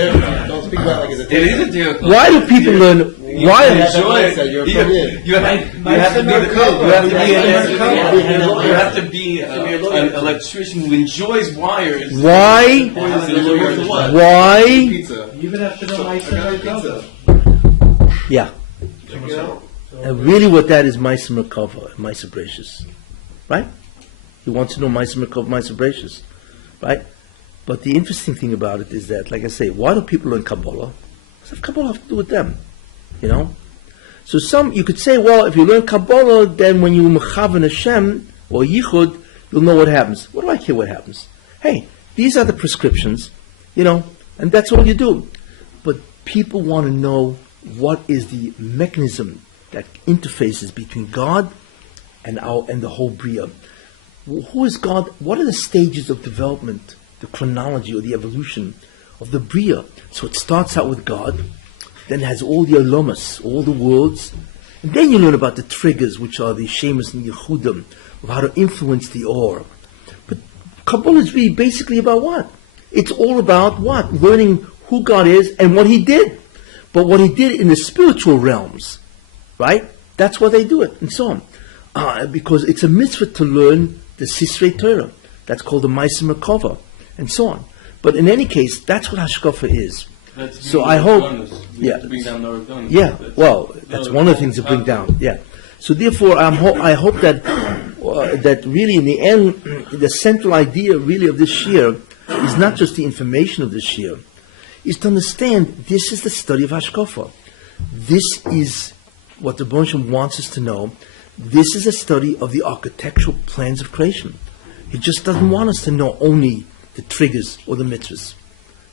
think about like as a It is a Torah class. Why do people learn? Why? That's the mindset, you're from here. You have to be an electrician who enjoys wires. Why? Why? Pizza. You even have to know my Pizza. Yeah. Check it out. And really what that is, Meiser Merkava, Meiser Bracious. Right? He wants to know Meiser Merkava, Meiser Bracious. Right? But the interesting thing about it is that, like I say, why do people learn Kabbalah? What does Kabbalah have to do with them? You know? So you could say, well, if you learn Kabbalah, then when you Mechavan Hashem, or Yichud, you'll know what happens. What do I care what happens? Hey, these are the prescriptions, you know, and that's all you do. But people want to know what is the mechanism that interfaces between God and the whole Bria. Who is God? What are the stages of development, the chronology or the evolution of the Bria? So it starts out with God, then it has all the Olomas, all the worlds, and then you learn about the triggers, which are the Shemus and Yehudim, of how to influence the Or. But Kabbalah is really basically about what? It's all about what? Learning who God is and what He did. But what He did in the spiritual realms, right? That's why they do it, and so on. Because it's a mitzvah to learn the Sisrei Torah. That's called the Meiser Merkava, and so on. But in any case, that's what Hashkafa is. So I hope, yeah, bring down the yeah. Well, that's one of the things to bring down. Yeah. So therefore, I hope that that really, in the end, the central idea really of this shir is not just the information of this shir, is to understand this is the study of Hashkafa. This is what the Rebbe wants us to know. This is a study of the architectural plans of creation. He just doesn't want us to know only the triggers or the mitzvahs.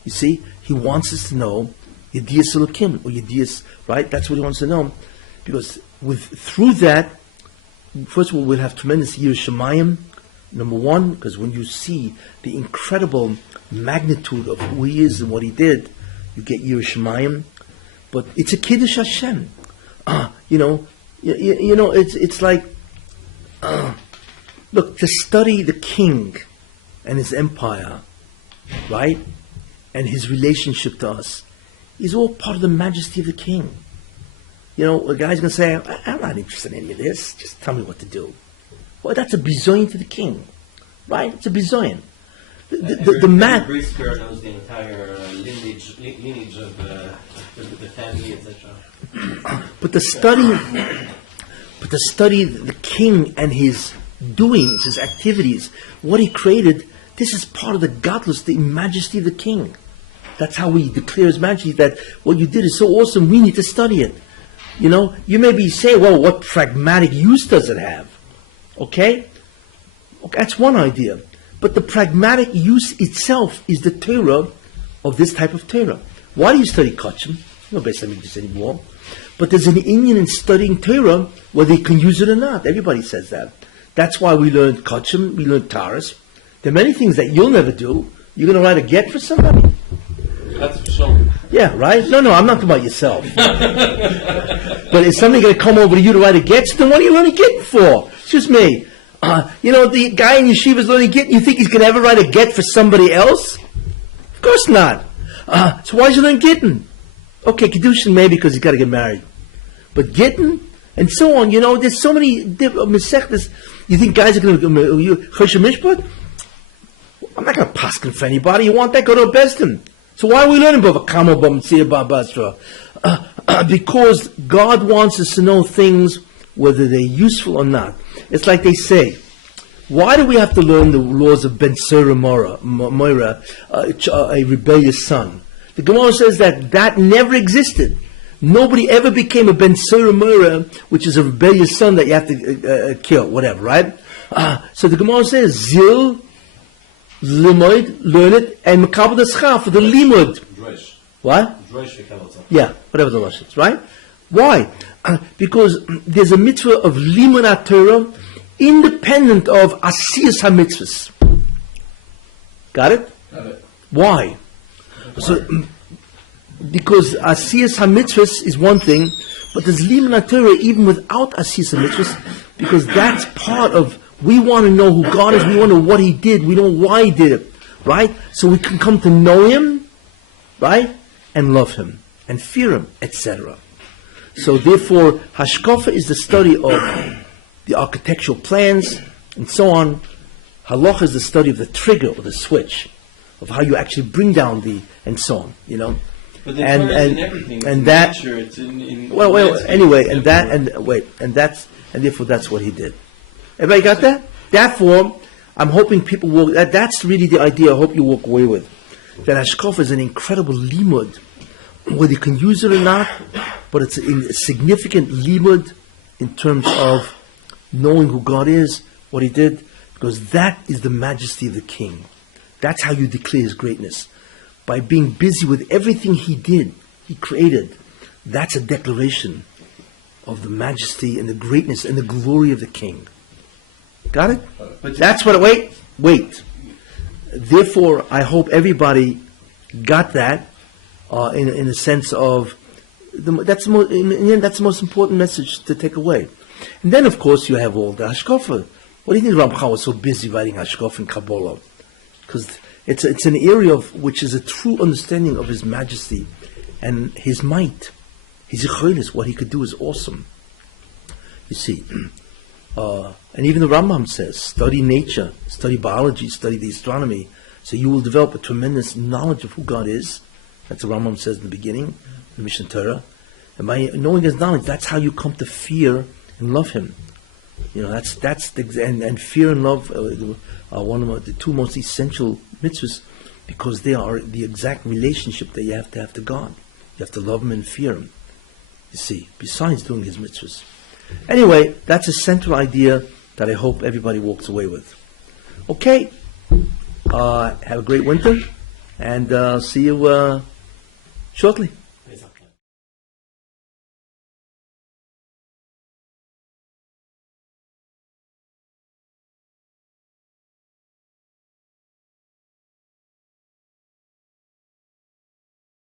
You see, he wants us to know Yedias Elokim or Yedias, right? That's what he wants to know, because through that, first of all, we'll have tremendous Yiras Shamayim. Number one, because when you see the incredible magnitude of who he is and what he did, you get Yiras Shamayim. But it's a Kiddush Hashem. You know, it's like, look, to study the king and his empire, right, and his relationship to us, is all part of the majesty of the king. You know, a guy's going to say, I'm not interested in any of this, just tell me what to do. Well, that's a bizoyin to the king, right? It's a bizoyin. The man. Every spirit knows the entire lineage of the family, etc. But the study the king and his doings, his activities, what he created, this is part of the godless, the majesty of the king. That's how he declares majesty, that what you did is so awesome, we need to study it. You know, you maybe say, well, what pragmatic use does it have? Okay? That's one idea. But the pragmatic use itself is the Torah of this type of Torah. Why do you study Kachim? Nobody studies this anymore. But there's an Indian in studying Torah, whether you can use it or not. Everybody says that. That's why we learn Kachim, we learn Taras. There are many things that you'll never do. You're going to write a get for somebody? That's for sure. Yeah, right? No, I'm not talking about yourself. But is somebody going to come over to you to write a get? Then what are you learning get for? Excuse me. You know, the guy in yeshiva is learning get, you think he's going to ever write a get for somebody else? Of course not. So why is he learning getting? Okay, Kedushin maybe because he's got to get married. But getting, and so on, you know, there's so many mesechtas. You think guys are going to Choshen Mishpat? I'm not going to paskin for anybody. You want that, go to a Besdin. So why are we learning about Kama B'Mitzir B'Basra? Because God wants us to know things, whether they're useful or not. It's like they say, why do we have to learn the laws of Ben Sura Moira, a rebellious son? The Gemara says that never existed. Nobody ever became a Ben Sura Moira, which is a rebellious son that you have to kill, whatever, right? So the Gemara says, Zil, Limud, learn it, and Makabal Deschaf for the Limud. What? Yeah, whatever the lush is, right? Why? Because there's a mitzvah of Limud HaTorah independent of Asiyas HaMitzvahs. Got it? Got it. Why? So, because Asiyas HaMitzvahs is one thing, but there's Limud HaTorah even without Asiyas HaMitzvahs, because that's part of, we want to know who God is, we want to know what He did, we know why He did it, right? So we can come to know Him, right? and love him, and fear him, etc. So therefore, hashkafa is the study of the architectural plans, and so on. Halacha is the study of the trigger or the switch, of how you actually bring down the, and so on, you know. But the And- Torah is and- in everything. It's and in that- nature, it's in Well, landscape, anyway, it's and that, everywhere. and wait, and therefore that's what he did. Everybody got that? Therefore, I'm hoping people will, that's really the idea I hope you walk away with. That hashkafa is an incredible limud, whether you can use it or not, but it's a significant limud in terms of knowing who God is, what he did, because that is the majesty of the king. That's how you declare his greatness. By being busy with everything he did, he created. That's a declaration of the majesty and the greatness and the glory of the king. Got it? But That's what, wait. Therefore, I hope everybody got that in a sense of, that's the most important message to take away. And then, of course, you have all the hashkafa. What do you think Ramchal was so busy writing hashkafa and Kabbalah? Because it's an area of which is a true understanding of his majesty and his might. His yicholos, what he could do is awesome. You see, and even the Rambam says, study nature, study biology, study the astronomy, so you will develop a tremendous knowledge of who God is. That's what Rambam says in the beginning, the Mishnah Torah. And by knowing his knowledge, that's how you come to fear and love him. You know, that's the, and fear and love are one of the two most essential mitzvahs, because they are the exact relationship that you have to God. You have to love him and fear him. You see, besides doing his mitzvahs. Anyway, that's a central idea that I hope everybody walks away with. Okay, have a great winter, and see you shortly.